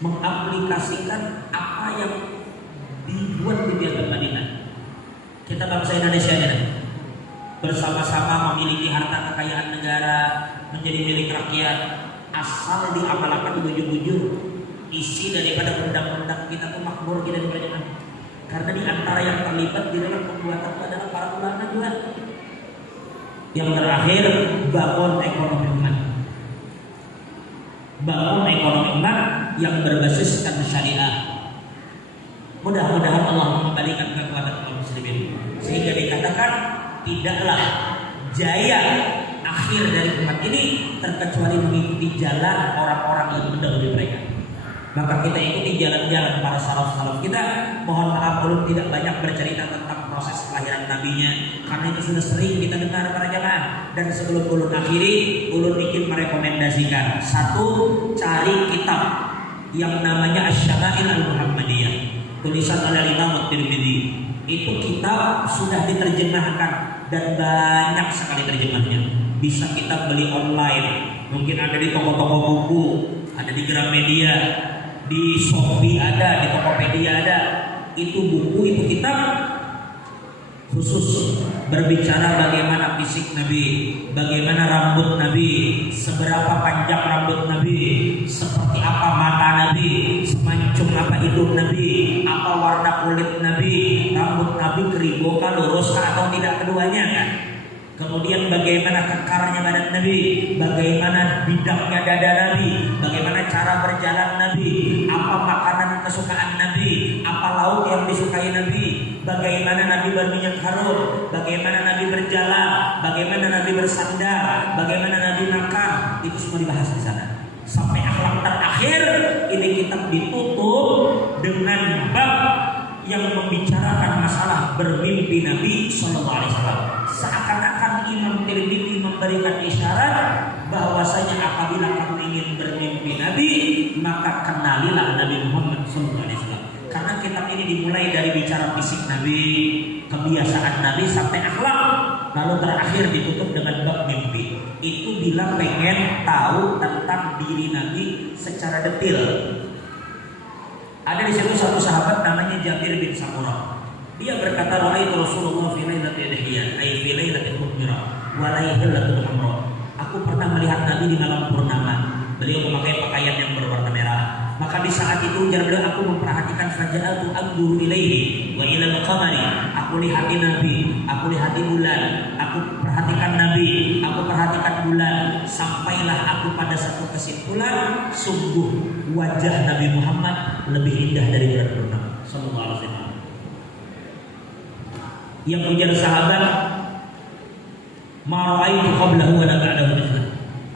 mengaplikasikan apa yang dibuat di Biasa Madinah. Kita bangsa Indonesia ini bersama-sama memiliki harta kekayaan negara menjadi milik rakyat, asal diamalkan bujur-bujur. Isi daripada undang-undang kita tuh makmur kita di kerajaan. Karena di antara yang terlibat di dalam pembuatan itu adalah para ulama juga. Yang terakhir, bangun ekonomi umat. Bangun ekonomi umat yang berbasiskan syariah. Mudah-mudahan Allah mengembalikan kekuatan kaum muslimin sehingga dikatakan tidaklah jaya akhir dari umat ini terkecuali mengikuti jalan orang-orang yang mendahului mereka. Maka kita ikuti jalan-jalan para salaf-salaf kita. Mohon maaf ulun tidak banyak bercerita tentang proses kelahiran nabinya karena itu sudah sering kita dengar para jamaah. Dan sebelum ulun akhiri, ulun ingin merekomendasikan 1, cari kitab yang namanya Asy-Syama'il Al-Muhammadiyah, tulisan oleh Imam At-Tirmidzi. Itu kitab sudah diterjemahkan dan banyak sekali terjemahnya. Bisa kita beli online, mungkin ada di toko-toko buku, ada di Gramedia, di Shopee ada, di Tokopedia ada. Itu buku, itu kitab khusus berbicara bagaimana fisik Nabi, bagaimana rambut Nabi, seberapa panjang rambut Nabi, seperti apa mata Nabi, semancung apa hidung Nabi, apa warna kulit Nabi, rambut Nabi keribu kah, lurus kah, atau tidak keduanya kan. Kemudian bagaimana kekarnya badan Nabi, bagaimana bidangnya dada Nabi, bagaimana cara berjalan Nabi, apa makanan kesukaan Nabi, apa lauk yang disukai Nabi, bagaimana Nabi berminyak harum, bagaimana Nabi berjalan, bagaimana Nabi bersandar, bagaimana Nabi makan, itu semua dibahas di sana. Sampai akhlak terakhir, ini kitab ditutup dengan bab yang membicarakan masalah bermimpi Nabi SAW. Seakan-akan Imam Tirmidzi memberikan isyarat bahwasanya apabila kamu ingin bermimpi Nabi, maka kenalilah Nabi Muhammad SAW. Karena kitab ini dimulai dari bicara fisik Nabi, kebiasaan Nabi sampai akhlak, lalu terakhir ditutup dengan bab mimpi. Itu bila pengen tahu tentang diri Nabi secara detail. Ada di situ satu sahabat namanya Jabir bin Samurah. Dia berkata, "Ra'aitu Rasulullah fi lailatul ihya, ay fi lailatul mukmirah, wa lailatul hamra." Aku pernah melihat Nabi di malam purnama. Beliau memakai pakaian yang berwarna merah. Maka di saat itu ujar beliau, aku memperhatikan faja'atu anzuru ilaihi wa ila al-qamari. Aku lihati Nabi, aku lihati bulan, aku perhatikan Nabi, aku perhatikan bulan, sampailah aku pada satu kesimpulan, sungguh wajah Nabi Muhammad lebih indah dari bulan purnama sallallahu alaihi wasallam. Yang ujar sahabat, ma ra'aitu qablahu wa la ba'dahu mithlah.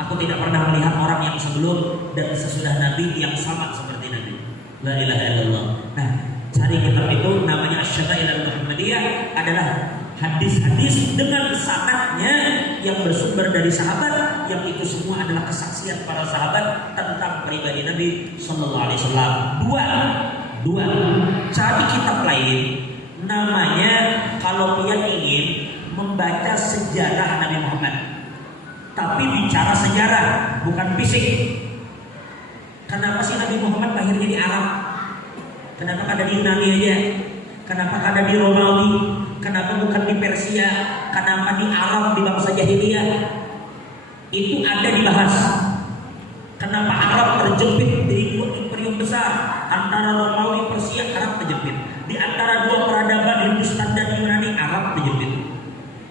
Aku tidak pernah melihat orang yang sebelum dan sesudah Nabi yang sama seperti Nabi. La ilaha illallah. Nah, cari kitab itu namanya Asy-Syama'il Al-Muhammadiyah, adalah hadis-hadis dengan sanadnya yang bersumber dari sahabat, yang itu semua adalah kesaksian para sahabat tentang pribadi Nabi sallallahu alaihi wasallam. Dua. Cari kitab lain namanya, kalau kalian ingin membaca sejarah Nabi Muhammad, tapi bicara sejarah, bukan fisik. Kenapa sih Nabi Muhammad lahirnya di Arab? Kenapa ada di Yunani aja? Kenapa ada di Romawi? Kenapa bukan di Persia? Kenapa di Arab, di bangsa jahiliyah? Itu ada dibahas. Kenapa Arab terjepit di dua imperium besar, antara Romawi, Persia, Arab terjepit. Di antara dua peradaban Hindustan dan Yunani, Arab terjepit.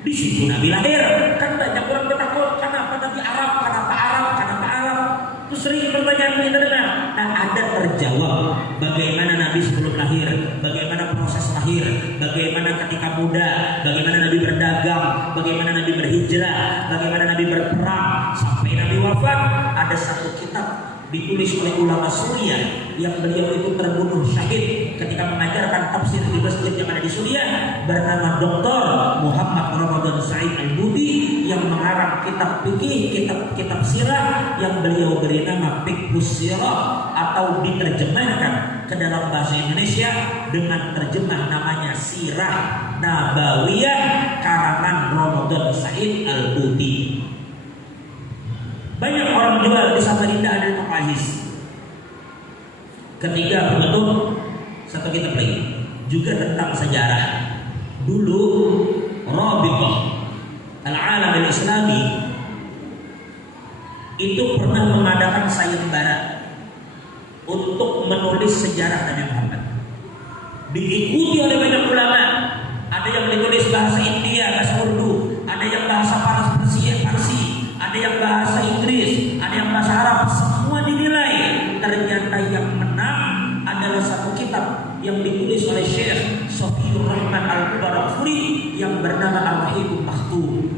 Di situ Nabi lahir. Kan banyak orang bertakwa, kenapa Nabi Arab, kenapa Arab, kenapa Arab? Itu sering pertanyaan kita dengar. Nah, ada terjawab bagaimana Nabi sebelum lahir, bagaimana proses lahir, bagaimana ketika muda, bagaimana Nabi berdagang, bagaimana Nabi berhijrah, bagaimana Nabi berperang sampai Nabi wafat. Ada satu kitab ditulis oleh ulama Suriah yang beliau itu terbunuh syahid ketika mengajarkan tafsir di masjid yang ada di Suriah, bernama Dr. Muhammad Ramadan Said Al-Budi, yang mengarang kitab fikih, kitab sirah yang beliau beri nama Fiqhus Sirah, atau diterjemahkan ke dalam bahasa Indonesia dengan terjemah namanya Sirah Nabawiyah karangan Ramadan Said Al-Budi. Banyak orang jual di Samarinda, ada di Tokahis. Ketiga penutup, satu kitab lagi juga tentang sejarah. Dulu Rabithah Al-Alam Al-Islami itu pernah mengadakan sayembara untuk menulis sejarah Nabi Muhammad. Diikuti oleh banyak ulama. Ada yang ditulis bahasa India, bahasa Urdu, ada yang bahasa Parsi, ada yang bahasa Inggris, ada yang bahasa Arab. Semua dinilai. Ternyata yang menang adalah satu kitab yang ditulis oleh Syekh Sofiyur Rahman Al-Mubarakfuri yang bernama Ar-Rahimul Maktum.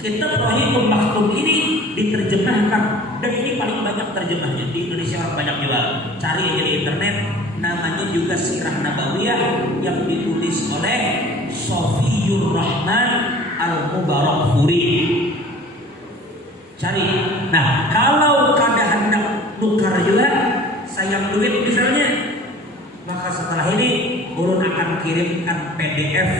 Kitab Rahimul Maktum ini diterjemahkan, dan ini paling banyak terjemahnya di Indonesia, orang banyak jual. Cari aja di internet, namanya juga Sirah Nabawiyah yang ditulis oleh Sofiyur Rahman Al-Mubarakfuri. Cari. Nah, kalau keadaan hendak tukar juga, sayang duit misalnya, maka setelah ini Ulun akan kirimkan PDF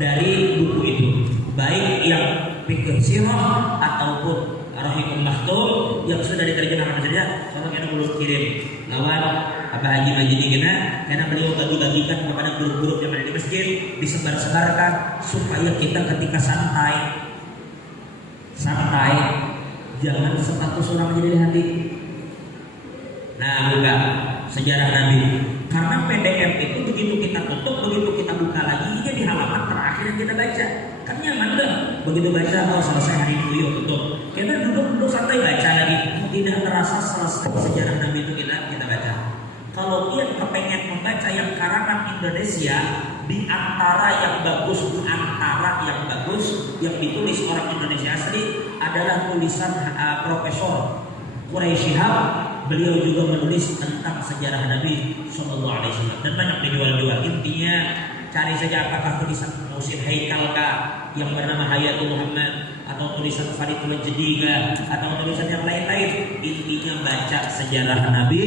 dari buku itu, baik yang Fiqh Sirah ataupun Rahimul Maktum yang sudah diterjemahkan saja. Soalnya kita belum kirim lawan Abah Haji Majidi kita, karena beliau bagi-bagikan kepada grup-grup yang ada di masjid, disebar-sebarkan supaya kita ketika santai, jangan status orang jadi di hati. Nah, buka sejarah Nabi. Karena PDF itu begitu kita tutup, begitu kita buka lagi, dia di halaman terakhir yang kita baca. Kan nyaman deh. Begitu baca, oh selesai hari ini, yuk tutup. Kita duduk santai baca lagi. Tidak terasa selesai sejarah Nabi itu kita baca. Kalau dia kepengen membaca yang karangan Indonesia, di antara yang bagus yang ditulis orang Indonesia asli adalah tulisan Profesor Quraisy Shihab. Beliau juga menulis tentang sejarah Nabi Sallallahu Alaihi Wasallam dan banyak dijual-jual. Intinya cari saja apakah tulisan Muhsin Haikal yang bernama Hayatul Muhammad, atau tulisan Faridul Jadiga atau tulisan yang lain-lain. Intinya baca sejarah Nabi,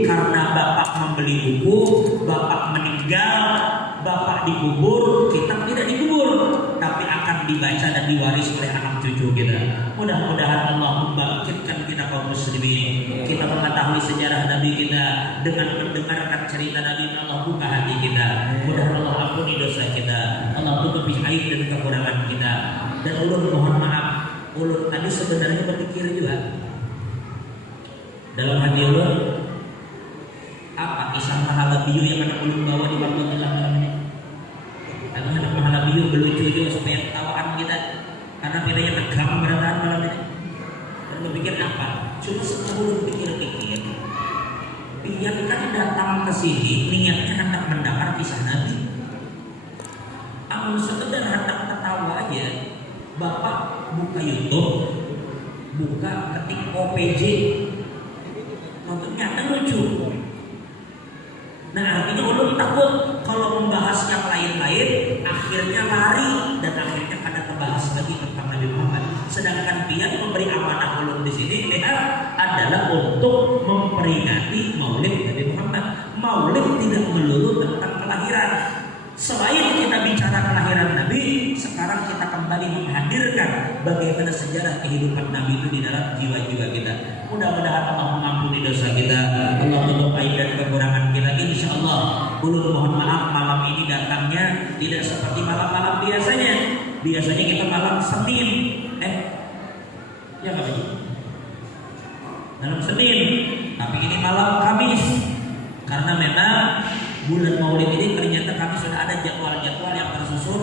karena bapak membeli buku, bapak meninggal, bapak dikubur, kitab tidak dikubur, tapi akan dibaca dan diwaris oleh anak cucu kita. Mudah-mudahan Allah membangkitkan kita kaum muslimin. Kita mengetahui sejarah Nabi kita dengan mendengarkan cerita Nabi, Allah buka hati kita. Mudah-mudahan Allah ampuni dosa kita, Allah tutupi aib dan kekurangan kita. Dan ulun mohon maaf, ulun tadi sebenarnya berpikir juga dalam hati ulun, apa kisah pahala biu yang anak ulun bawa di waktu malam ini? Atau anak pahala biu berlucu juga supaya tawaan kita, karena bedanya tegang berantakan malam ini. Dan berpikir apa? Cuma setelah ulun pikir-pikir, biar kan datang ke sini niatnya hendak mendengar kisah Nabi. Amun sekedar hendak tertawa aja, bapak buka YouTube, buka ketik OPJ, nontonnya lucu. Nah, artinya ulun takut kalau membahas yang lain-lain akhirnya lari dan akhirnya kada membahas lagi tentang Nabi Muhammad. Sedangkan dia memberi amanah ulun di sini adalah untuk memperingati Maulid Nabi Muhammad. Maulid tidak melulu tentang kelahiran. Selain kita bicara kelahiran Nabi, sekarang kita kembali menghadirkan bagaimana sejarah kehidupan Nabi itu di dalam jiwa-jiwa kita. Mudah-mudahan Allah mengampuni dosa kita, Allah tutup aib dan kekurangan kita. Insya Allah, ulun mohon maaf malam ini datangnya tidak seperti malam-malam biasanya. Biasanya kita malam Senin, ya nggak begitu? Malam Senin, tapi ini malam Kamis. Karena memang bulan Maulid ini ternyata kami sudah ada jadwal-jadwal yang tersusun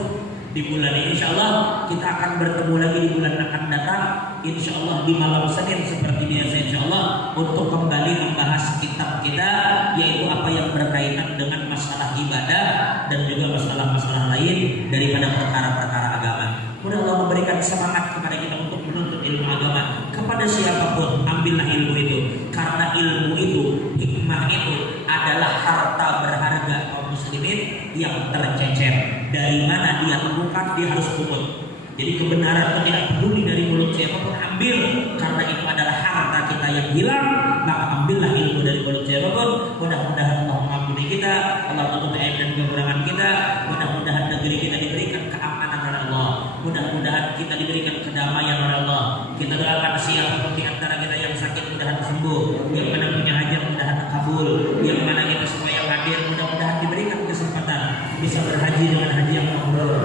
di bulan ini. Insya Allah kita akan bertemu lagi di bulan akan datang. Insya Allah di malam Senin seperti biasa. Insya Allah untuk kembali membahas kitab kita, yaitu apa yang berkaitan dengan masalah ibadah dan juga masalah-masalah lain daripada perkara-perkara agama. Mudah Allah memberikan semangat kepada kita untuk menuntut ilmu agama. Kepada siapapun ambillah ilmu itu, karena ilmu itu, hikmah itu adalah harta berharga kaum muslimin yang tercecer. Dari mana dia temukan, dia harus pungut. Jadi kebenaran itu tidak peduli dari mulut siapapun, ambil, karena itu adalah harta kita yang hilang. Maka ambillah ilmu dari mulut siapapun. Mudah-mudahan Allah mengampuni kita, Allah tutup aib dan kekurangan kita. Mudah-mudahan negeri kita diberikan keamanan oleh Allah. Mudah-mudahan kita diberikan kedamaian oleh Allah. Kita doakan siapapun di antara kita yang sakit mudah-mudahan sembuh, yang mana punya hajat mudah-mudahan kabul, yang mana kita semua yang hadir mudah-mudahan diberikan kesempatan bisa berhaji dengan haji yang mabrur,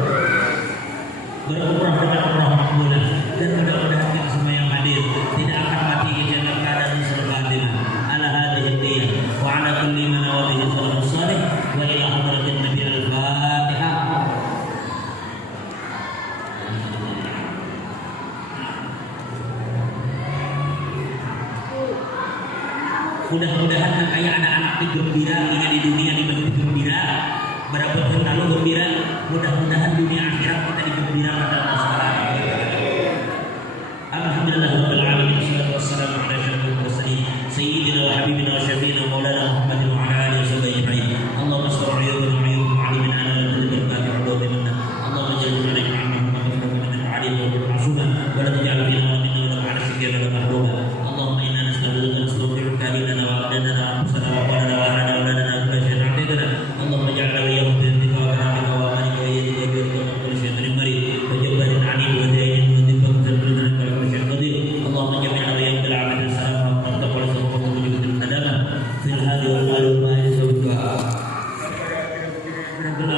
berumrah dengan umrah makbulah, dan mudah-mudahan kita semua yang hadir tidak akan mati dalam keadaan serbatin. Ala hadhihi ad-diyah wa ala kulli man wadhihi sallallahu salih wa ila hadratin nabi al-fatihah. Mudah-mudahan kayak anak-anak itu gembira di dunia dibagi gembira, berapa tahun lalu gembira. Mudah-mudahan dunia akhirat kita digembirakan dalam masalah. Alhamdulillahirabbil alamin, wassalatu wassalamu ala asyrafil mursalin sayyidina wa habibina wa syafiina maulana Muhammadin wa ala alihi wasallam. Allahumma salli wa sallim ala alimina ala kulli barakatin wa minna. Allahumma jalna alaika Muhammadin min al-alim wa al-ma'suma wa la taj'al fina wa minna wa la ala sikina wa mahruba. Allahumma inna nas'aluka nastaghfiruka lana wa adana anfusana wa qala wa ala aulana kulli shay'in a'tidana. Allahumma ja'alna wa iyyakum bi dhikra wa rahmatika wa amanika wa yadika bi kulli shay'in mari wa jabbarin 'anil wa da'in wa dhikra wa kulli shay'in qadir. Allahumma jami'na wa iyyakum bil 'amal salam wa taqabbal sawfa wa wujudil qadama fil hadi wal mal wa yasawwa. Rabbana